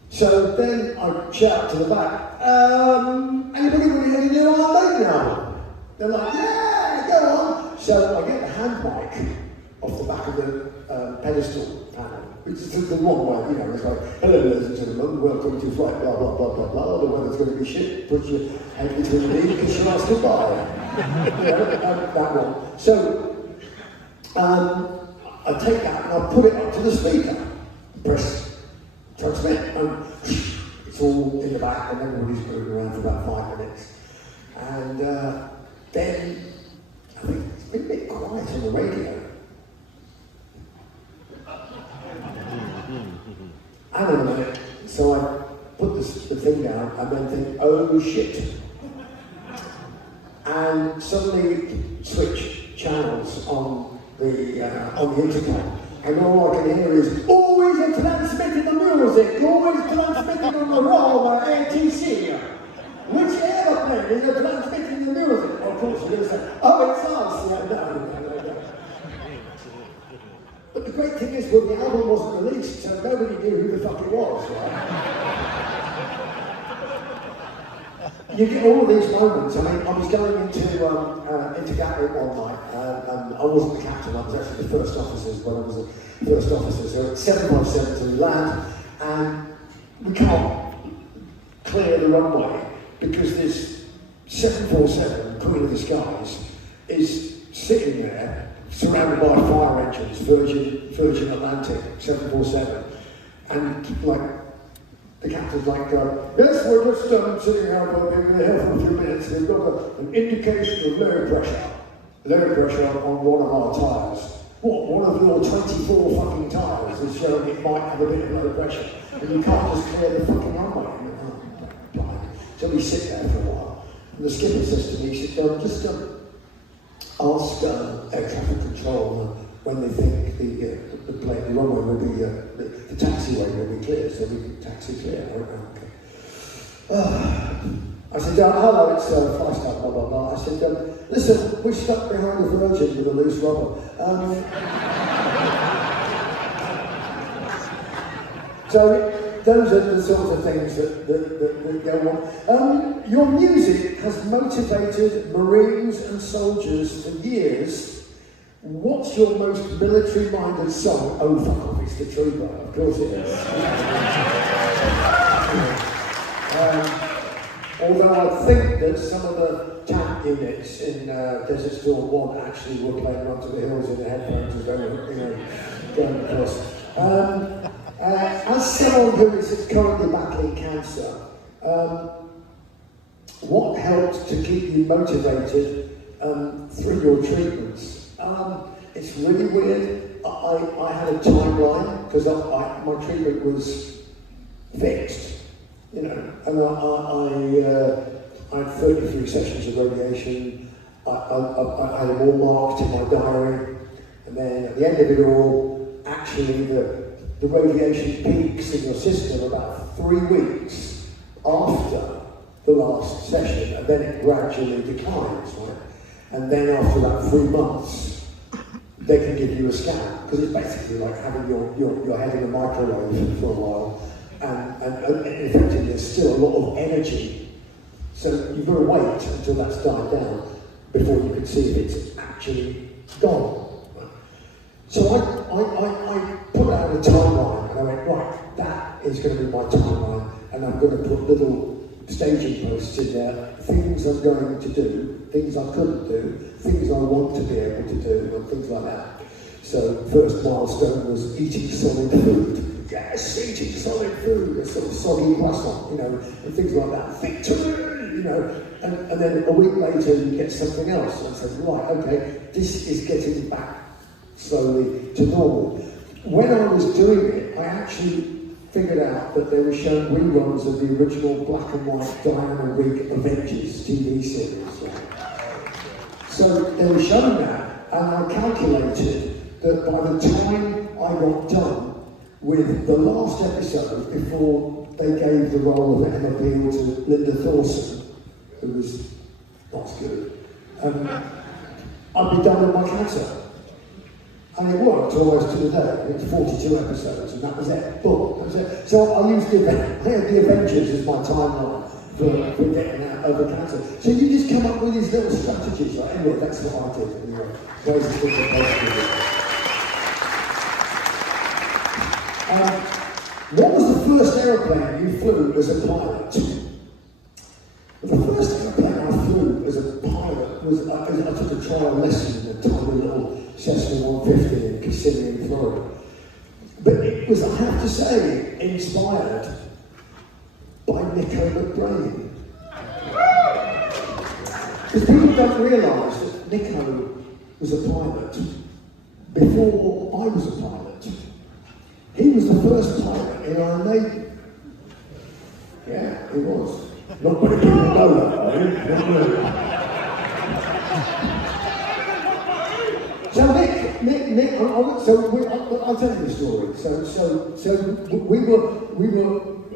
So then I shout to the back, anybody want to hear the new Iron Maiden album? They're like, yeah, go on. So I get the hand mic off the back of the pedestal panel, which is the wrong way, you know, it's like, hello ladies and gentlemen, welcome to flight blah blah blah blah blah, the weather's going to be shit, put your head between the knees because you're asked goodbye. You know, that one. So, I take that and I put it up to the speaker, press transmit, and it's all in the back and everybody's moving around for about 5 minutes. And then, I think it's been a bit quiet on the radio. Hang on a minute. So I put the thing down, and then think, oh shit. And suddenly switch channels on the intercom. And all I can hear is, always transmitting the music, always transmitting on the Roma ATC. Which aeroplane is transmitting the music? Of course, you're going to say, oh, it's us. Yeah, no. But the great thing is, well, the album wasn't released, so nobody knew who the fuck it was, right? You get all of these moments. I mean, I was going into Gatwick one night, and I wasn't the captain, I was actually the first officer when I was the first officer. So at 7:57 we land, and we can't clear the runway because this 747, Queen of the Skies, is sitting there, surrounded by fire engines, Virgin Atlantic 747, and like, the captain's like, yes, we're just sitting here for a few minutes. We've got an indication of low pressure on one of our tyres. What, one of your 24 fucking tyres is showing it might have a bit of low pressure, and you can't just clear the fucking runway. So we sit there for a while, and the skipper says to me, he said, just ask air traffic control when they think the plane, the runway will be, the taxiway will be clear, so we can taxi clear. Okay. I said, hello, it's Flystar, blah, blah, blah. I said, listen, we're stuck behind the Virgin with a loose rubber. So those are the sorts of things that go on. Your music has motivated Marines and soldiers for years. What's your most military-minded song? Oh, fuck off, it's the Trooper. Of course it is. Although I think that some of the tank units in Desert Storm 1 actually were playing Run to the Hills in the headphones and going across. As someone who is currently battling cancer, what helped to keep you motivated through your treatments? It's really weird. I had a timeline because my treatment was fixed, you know, and I had 33 sessions of radiation. I had them all marked in my diary, and then at the end of it all, actually the radiation peaks in your system about 3 weeks after the last session, and then it gradually declines, right? And then after that 3 months, they can give you a scan, because it's basically like having your head in a microwave for a while, and effectively there's still a lot of energy. So you've got to wait until that's died down before you can see if it's actually gone. Right? So I put out a timeline, and I went, right, that is going to be my timeline, and I'm going to put little staging posts in there, things I'm going to do, things I couldn't do, things I want to be able to do, and things like that. So first milestone was eating solid food. Yes, eating solid food, a sort of soggy croissant, you know, and things like that. Victory, you know, and then a week later you get something else, and I said, right, okay, this is getting back slowly to normal. When I was doing it, I actually figured out that they were showing reruns of the original black and white Diana Rigg Avengers TV series. So they were showing that, and I calculated that by the time I got done with the last episode, before they gave the role of Emma Peel to Linda Thorson, who was not good, I'd be done with my cancer. And it worked almost to the day. It was 42 episodes, and that was it. Boom, that was it. So I used I had the Avengers as my timeline for getting out over cancer. So you just come up with these little strategies, right? Anyway, that's what I did. Anyway, those are things that what was the first aeroplane you flew as a pilot? The first aeroplane I flew as a pilot was, I took a trial lesson in a tiny little Cessna 150 in Kissimmee, Florida. But it was, I have to say, inspired by Nico McBrain. Because people don't realise that Nico was a pilot before I was a pilot. He was the first pilot in Iron Maiden. He was. Not many people know that, right? So Nick, I'll tell you the story. So we were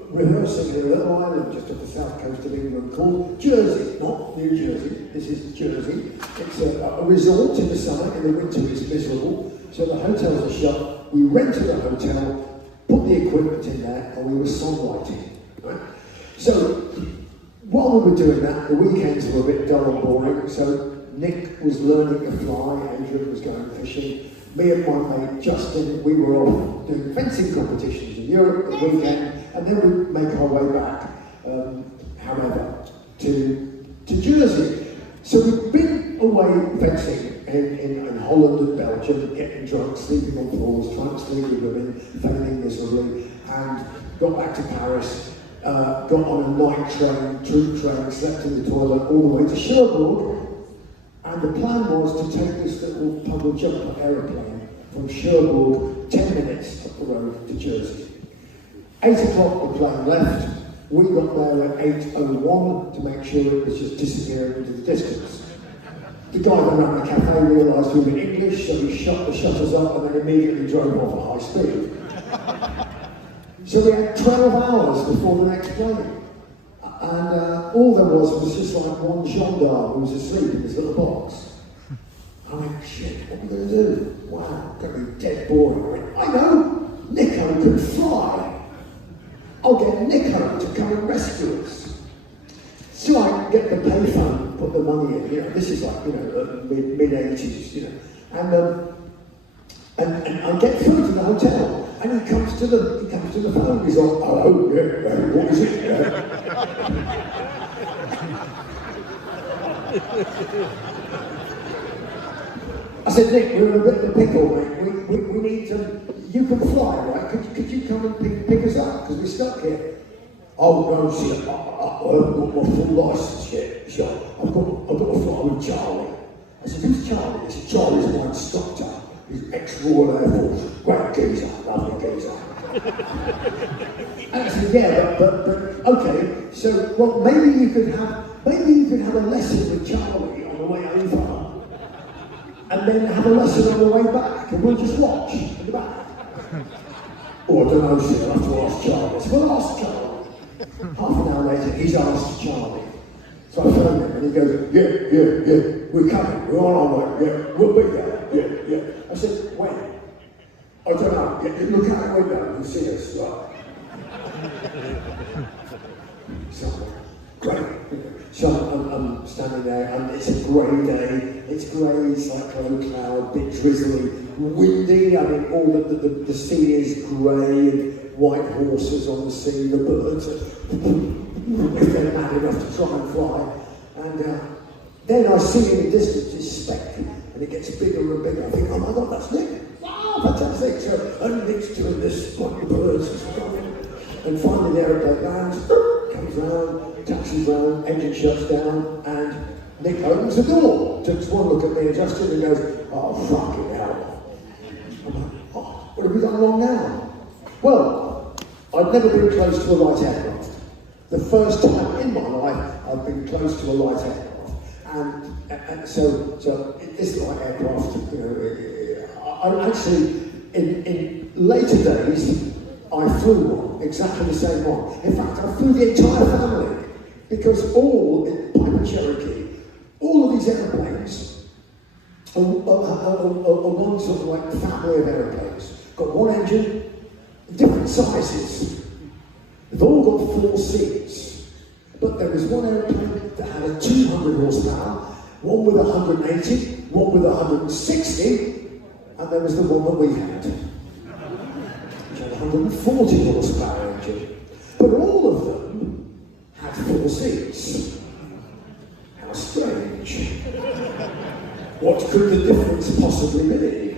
rehearsing in a little island just off the south coast of England called Jersey, not New Jersey. This is Jersey. It's a resort in the summer. In the winter, it's miserable. So the hotels are shut. We rented a hotel, put the equipment in there, and we were songwriting. Right? So while we were doing that, the weekends were a bit dull and boring. So Nick was learning to fly, Adrian was going fishing. Me and my mate Justin, we were off doing fencing competitions in Europe at the weekend, and then we'd make our way back, however, to Jersey. So we'd been away fencing in Holland and Belgium, getting drunk, sleeping on floors, trying to sleep with women, failing miserably, and got back to Paris, got on a night train, troop train, slept in the toilet all the way to Cherbourg. And the plan was to take this little puddle jumper aeroplane from Cherbourg 10 minutes up the road to Jersey. 8 o'clock the plane left. We got there at 8:01 to make sure it was just disappearing into the distance. The guy that ran the cafe realised we were English, so he shut the shutters up and then immediately drove off at high speed. So we had 12 hours before the next plane. And all there was just like one gendarme who was asleep in his little box. I went, shit, what are we going to do? Wow, going to be dead boring. I went, I know, Nico can fly. I'll get Nico to come and rescue us. So I get the payphone, put the money in, this is like, mid-80s, and I get through to the hotel. And he comes to the phone. He's like, hello, yeah, what is it? Yeah. I said, Nick, we're in a bit of a pickle, mate. We need to. You can fly, right? Could you come and pick us up? Because we're stuck here. Oh no, shit! I haven't got my full license yet. Sure, I've got to fly with Charlie. I said, who's Charlie? I said, Charlie's my instructor. He's ex-Royal Air Force, great geezer, lovely geezer. And I said, yeah, but okay. So, well, maybe you could have a lesson with Charlie on the way over, and then have a lesson on the way back, and we'll just watch in the back. Oh, I don't know, sir. I'll have to ask Charlie. So we'll ask Charlie. Half an hour later, he's asked Charlie. So I phoned him, and he goes, yeah, we're coming, we're on our way, yeah, we'll be there. Yeah. I said, when? I don't know. Look out the window and see us. So, great. So I'm standing there, and it's a grey day. It's grey, cyclone cloud, a bit drizzly, windy. I mean, all the sea is grey, and white horses on the sea, the birds are if they're mad enough to try and fly. And then I see in the distance this speck. And it gets bigger and bigger. I think, oh my God, that's Nick. Wow, fantastic. So, and Nick's doing this, spotting birds and stuff. And finally the aeroplane lands, comes round, taxis round, engine shuts down, and Nick opens the door. Takes one look at me and Justin and goes, oh, fucking hell. I'm like, oh, what have we done wrong now? Well, I'd never been close to a light aircraft. The first time in my life I've been close to a light aircraft. And so it's light aircraft, I actually, in later days, I flew one, exactly the same one. In fact, I flew the entire family, because Piper Cherokee, all of these airplanes are one sort of like family of airplanes. Got one engine, different sizes. They've all got 4 seats. But there was one airplane that had a 200 horsepower, one with 180, one with 160, and there was the one that we had, which had a 140 horsepower engine. But all of them had 4 seats. How strange. What could the difference possibly be?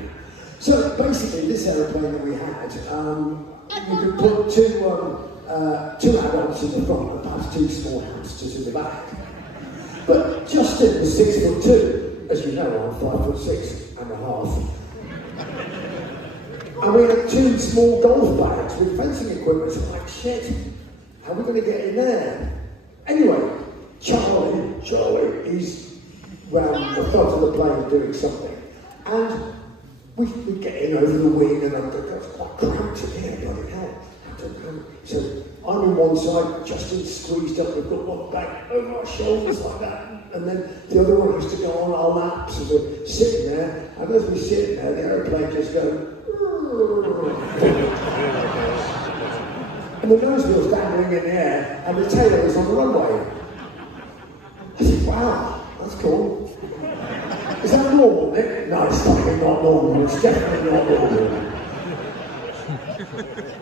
So basically, this airplane that we had, you could put two adults in the front and perhaps 2 small hamsters in the back. But Justin was 6'2". As you know, I'm 5'6.5". And we had 2 small golf bags with fencing equipment. So I'm like, shit, how are we going to get in there? plane doing something. And we get in over the wing, and I was quite cramped in here, bloody hell. So I'm on one side, Justin's squeezed up, we've got one back over our shoulders like that, and then the other one has to go on our laps, and we're sitting there, and as we're sitting there, the aeroplane just goes, and the nose wheel's dangling in the air, and the tail is on the runway. I said, wow, that's cool. Is that normal, Nick? No, it's fucking not normal. It's definitely not normal.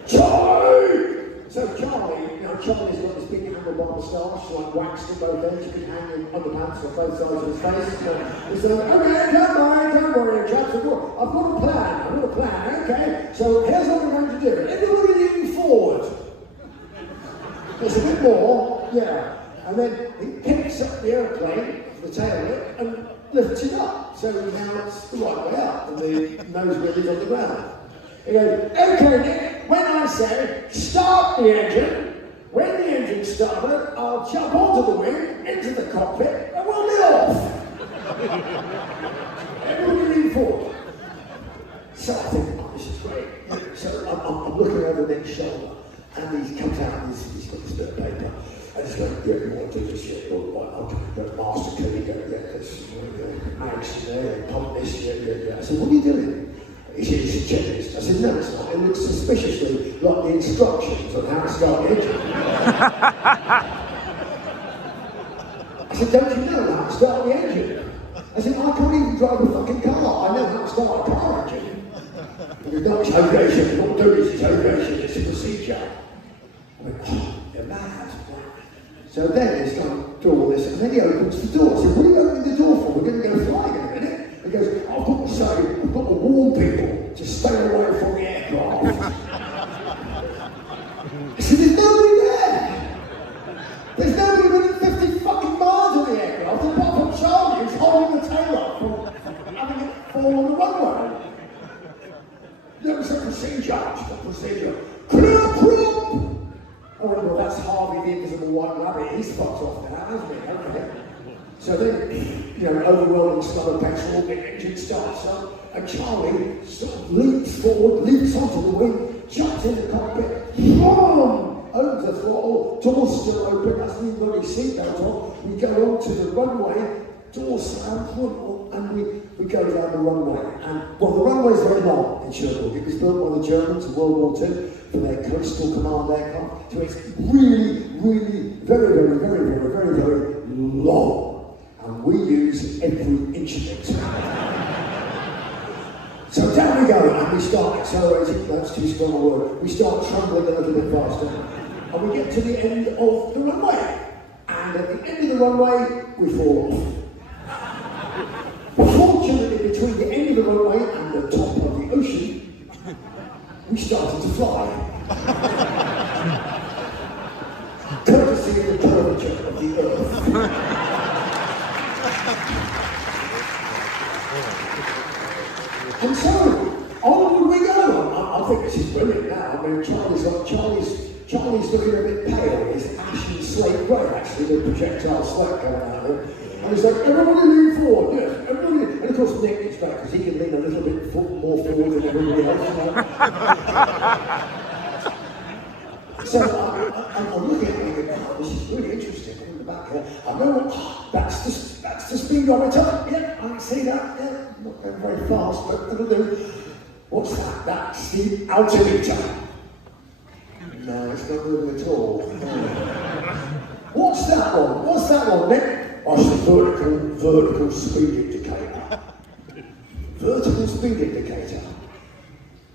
Charlie! So Charlie, Charlie's got this big handlebar moustache, like waxed at both ends. You can hang him underpants on both sides of his face. He's like, okay, don't worry, chaps. I've got a plan, okay? So here's what we're going to do. Everybody lean forward. There's a bit more, yeah. And then he picks up the aeroplane, the tail of it, and lifts it up. So now it's the right way up, and the nose wheel is on the ground. He goes, okay, Nick, when I say start the engine, when the engine started, I'll jump onto the wing, into the cockpit, and we'll be off. Everybody lean forward. So I think, oh, this is great. So I'm looking over Nick's shoulder, and he comes out, and he's got this bit of paper. I just go, yeah, you want to do this shit? Okay, but master, can you go, yeah, this, mags in there, pump this, yeah. I said, what are you doing? He said, it's a checklist. I said, no, it's not. It looks suspiciously like the instructions on how to start the engine. I said, don't you know how to start the engine? I said, I can't even drive a fucking car. I know how to start a car engine. He goes, no, it's aviation. What we're doing is aviation. It's a procedure. I went, oh, you're mad. So then he's going to do all this, and then he opens the door. I said, what are you opening the door for? We're going to go flying in a minute. He goes, I've got to say, I've got to warn people to stay away from the aircraft. I said, there's nobody there. There's nobody within 50 fucking miles of the aircraft, apart from Charlie, who's holding the tail up from having it fall on the runway. There was a procedure. Oh, well, that's Harvey the Invisible White Rabbit. He's fucked off now, hasn't he? Okay. So then, overwhelming slow petrol, the engine starts up, and Charlie sort of leaps forward, leaps onto the wing, jumps in the cockpit, boom! Opens the throttle, doors still open, that's the got his seatbelt on. We go onto the runway, doors slam, and we go down the runway. And, well, the runway's very long in Hamburg. It was built by the Germans in World War II for their coastal command aircraft. So it's really, really, very, very, very, very, very, very long. And we use every inch of it. So down we go, and we start accelerating. That's too strong a word. We start trembling a little bit faster. And we get to the end of the runway. And at the end of the runway, we fall off. Fortunately, between the end of the runway and the top of the ocean, we started to fly. Courtesy of the curvature of the earth. And so, onward we go. I think this is brilliant now. I mean, Charlie's looking a bit pale. He's ashy slate grey, actually, the projectile sweat going out of it. And he's like, everybody lean forward, yes, everybody. And of course, Nick gets back because he can lean a little bit more forward than everybody else. So I'm looking at it and going, oh, this is really interesting in the back here. I know, that's the speedometer. Yeah, I can see that. Yeah, not going very fast, but it'll do. What's that? That's the altimeter. No, it's not moving at all. What's that one, Nick? That's the vertical speed indicator. Vertical speed indicator?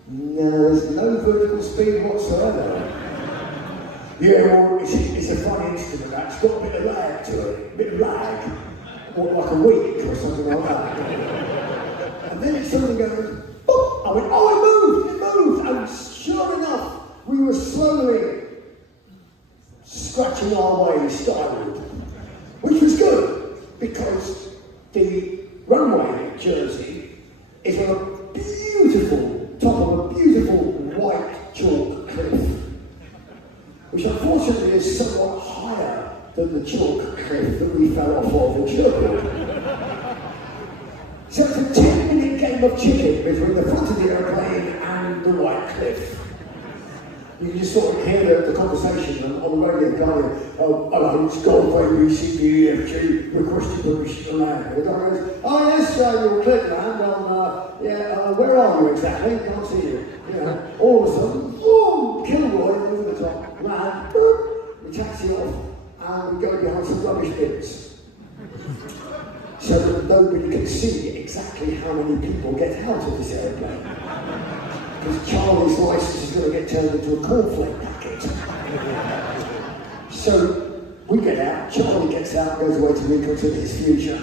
No, there's no vertical speed whatsoever. Yeah, well, it's a funny instrument, that. It's got a bit of lag to it, a bit of lag. Or like a week or something like that. And then it suddenly goes, boop! I went, oh, it moved! And sure enough, we were slowly scratching our way skyward. Which was good, because the runway in Jersey is on a top of a beautiful white chalk cliff, which unfortunately is somewhat higher than the chalk cliff that we fell off of in Hamburg. of chicken between the front of the aeroplane and the white cliff. You can just sort of hear the conversation on the radio going, oh, hello, it's Golf ABCDEFG, requesting permission to land. And the guy goes, oh yes, you'll click land on, where are you exactly? Can't see you. You know, all of a sudden, boom, Kilroy over the top, land, boop, we taxi off, and we go behind some rubbish bins. So that nobody can see exactly how many people get out of this aeroplane. Because Charlie's license is going to get turned into a cornflake packet. So we get out, Charlie gets out, goes away to reconsider his future,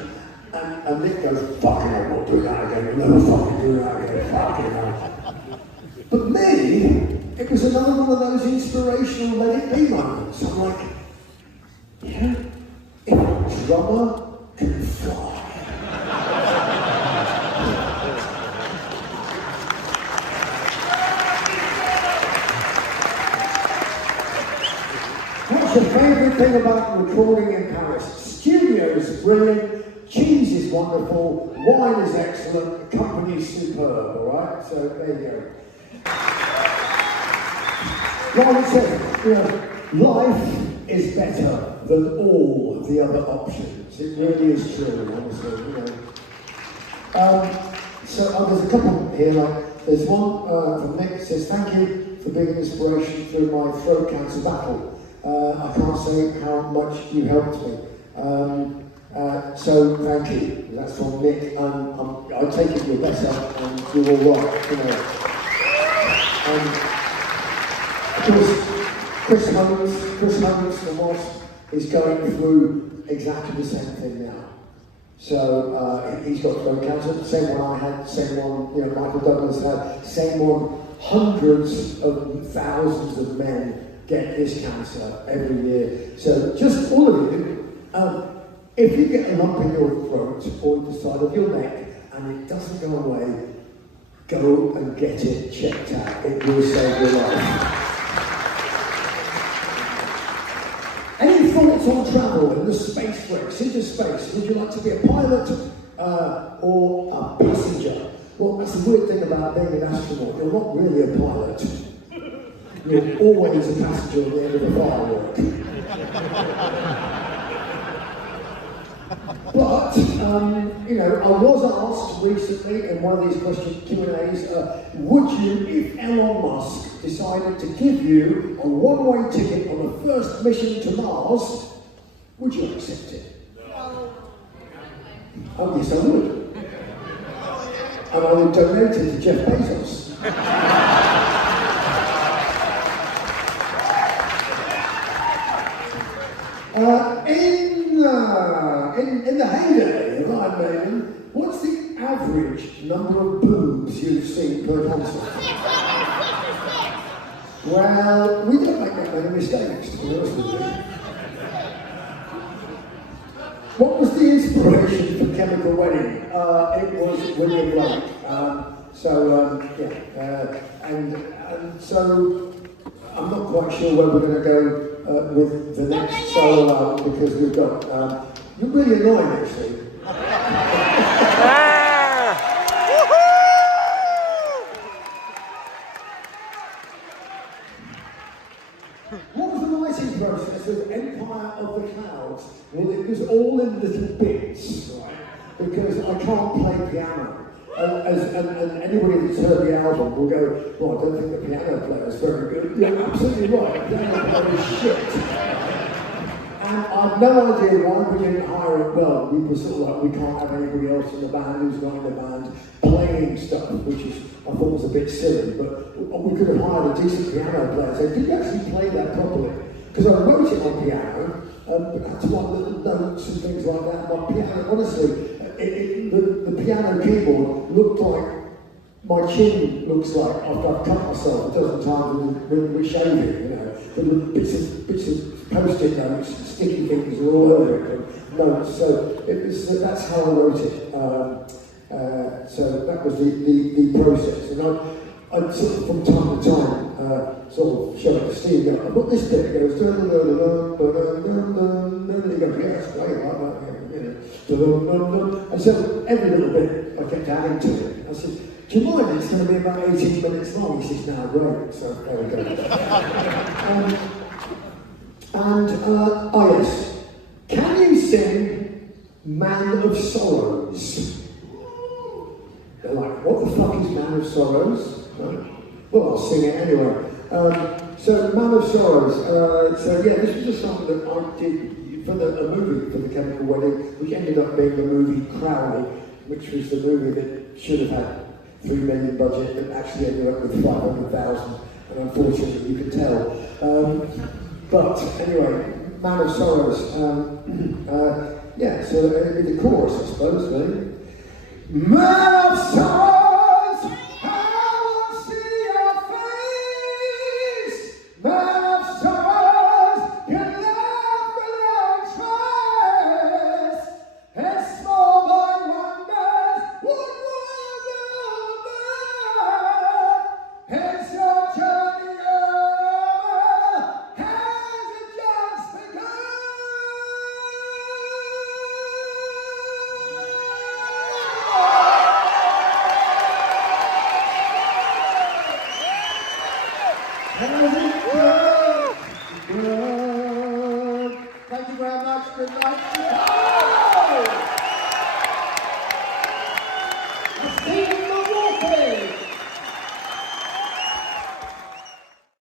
and Nick goes, fucking I won't do that again, we'll never fucking do that again, fucking hell. But me, it was another one of those inspirational let it be moments. I'm like, yeah, if a drummer can fly. What's your favourite thing about recording in Paris? Studios are brilliant, cheese is wonderful, wine is excellent, the company's superb, alright? So there you go. Like I said, you know, life is better than all the other options. It really is true, honestly, you know. So there's a couple here, like, there's one from Nick that says, thank you for being an inspiration through my throat cancer battle. I can't say how much you helped me. So thank you. That's from Nick. I take it you're better and you're all right. You know. Of course, Chris Holmes from Wasp is going through exactly the same thing now. So he's got throat cancer. Same one I had. Same one. You know, Michael Douglas had. Same one. Hundreds of thousands of men get this cancer every year. So just all of you, if you get a lump in your throat or the side of your neck and it doesn't go away, go and get it checked out. It will save your life. Any thoughts on travel in the space race, into space? Would you like to be a pilot or a passenger? Well, that's the weird thing about being an astronaut. You're not really a pilot. You're always a passenger at the end of the firework. But, you know, I was asked recently in one of these question Q&As, would you, if Elon Musk decided to give you a one-way ticket on the first mission to Mars, would you accept it? No. Oh, yes, I would. And I would donate it to Jeff Bezos. In the heyday of Iron Maiden, what's the average number of boobs you've seen per concert? Well, we don't make that many mistakes, to be honest with you. What was the inspiration for Chemical Wedding? It was William Blake. And so I'm not quite sure where we're going to go with the next solo album because we've got. You're really annoying, actually. What was the writing process of Empire of the Clouds? Well, it was all in little bits, right? Because I can't play piano. And anybody that's heard the album will go, well, I don't think the piano player is very good. You're absolutely right, the piano player is shit. And I've no idea why we didn't hire it. Well, we were sort of like, we can't have anybody else in the band who's not in the band playing stuff, which is, I thought was a bit silly, but we could have hired a decent piano player. So did you actually play that properly? Because I wrote it on piano, but had to write little notes and things like that. My piano, honestly, the piano keyboard looked like my chin looks like after I've cut myself a dozen times with shaving, you know. The bits of post-it notes, sticky fingers were all over it, notes. So it was, that's how I wrote it. So that was the process. And I'd sort of, from time to time, sort of show it to Steve, go, I've got this bit, it goes, and he goes, yeah, that's great, like that, you know. And so every little bit I kept adding to it. I said, do you mind? It's going to be about 18 minutes long. He says, no, great. So there we go. Oh yes. Can you sing Man of Sorrows? They're like, what the fuck is Man of Sorrows? Well, I'll sing it anyway. So, Man of Sorrows. So yeah, this was just something that I did for a movie for the Chemical Wedding, which ended up being the movie Crowley, which was the movie that should have had $3 million budget, but actually ended up with 500,000, and unfortunately you can tell. But anyway, Man of Sorrows. Yeah, so the chorus, I suppose, really. Man of Sorrows, I won't see your face. Man of Sorrows, your love belongs trace. And small boy wonders what will be. It's your journey over, has it just begun? Thank you very much. Good night. Oh!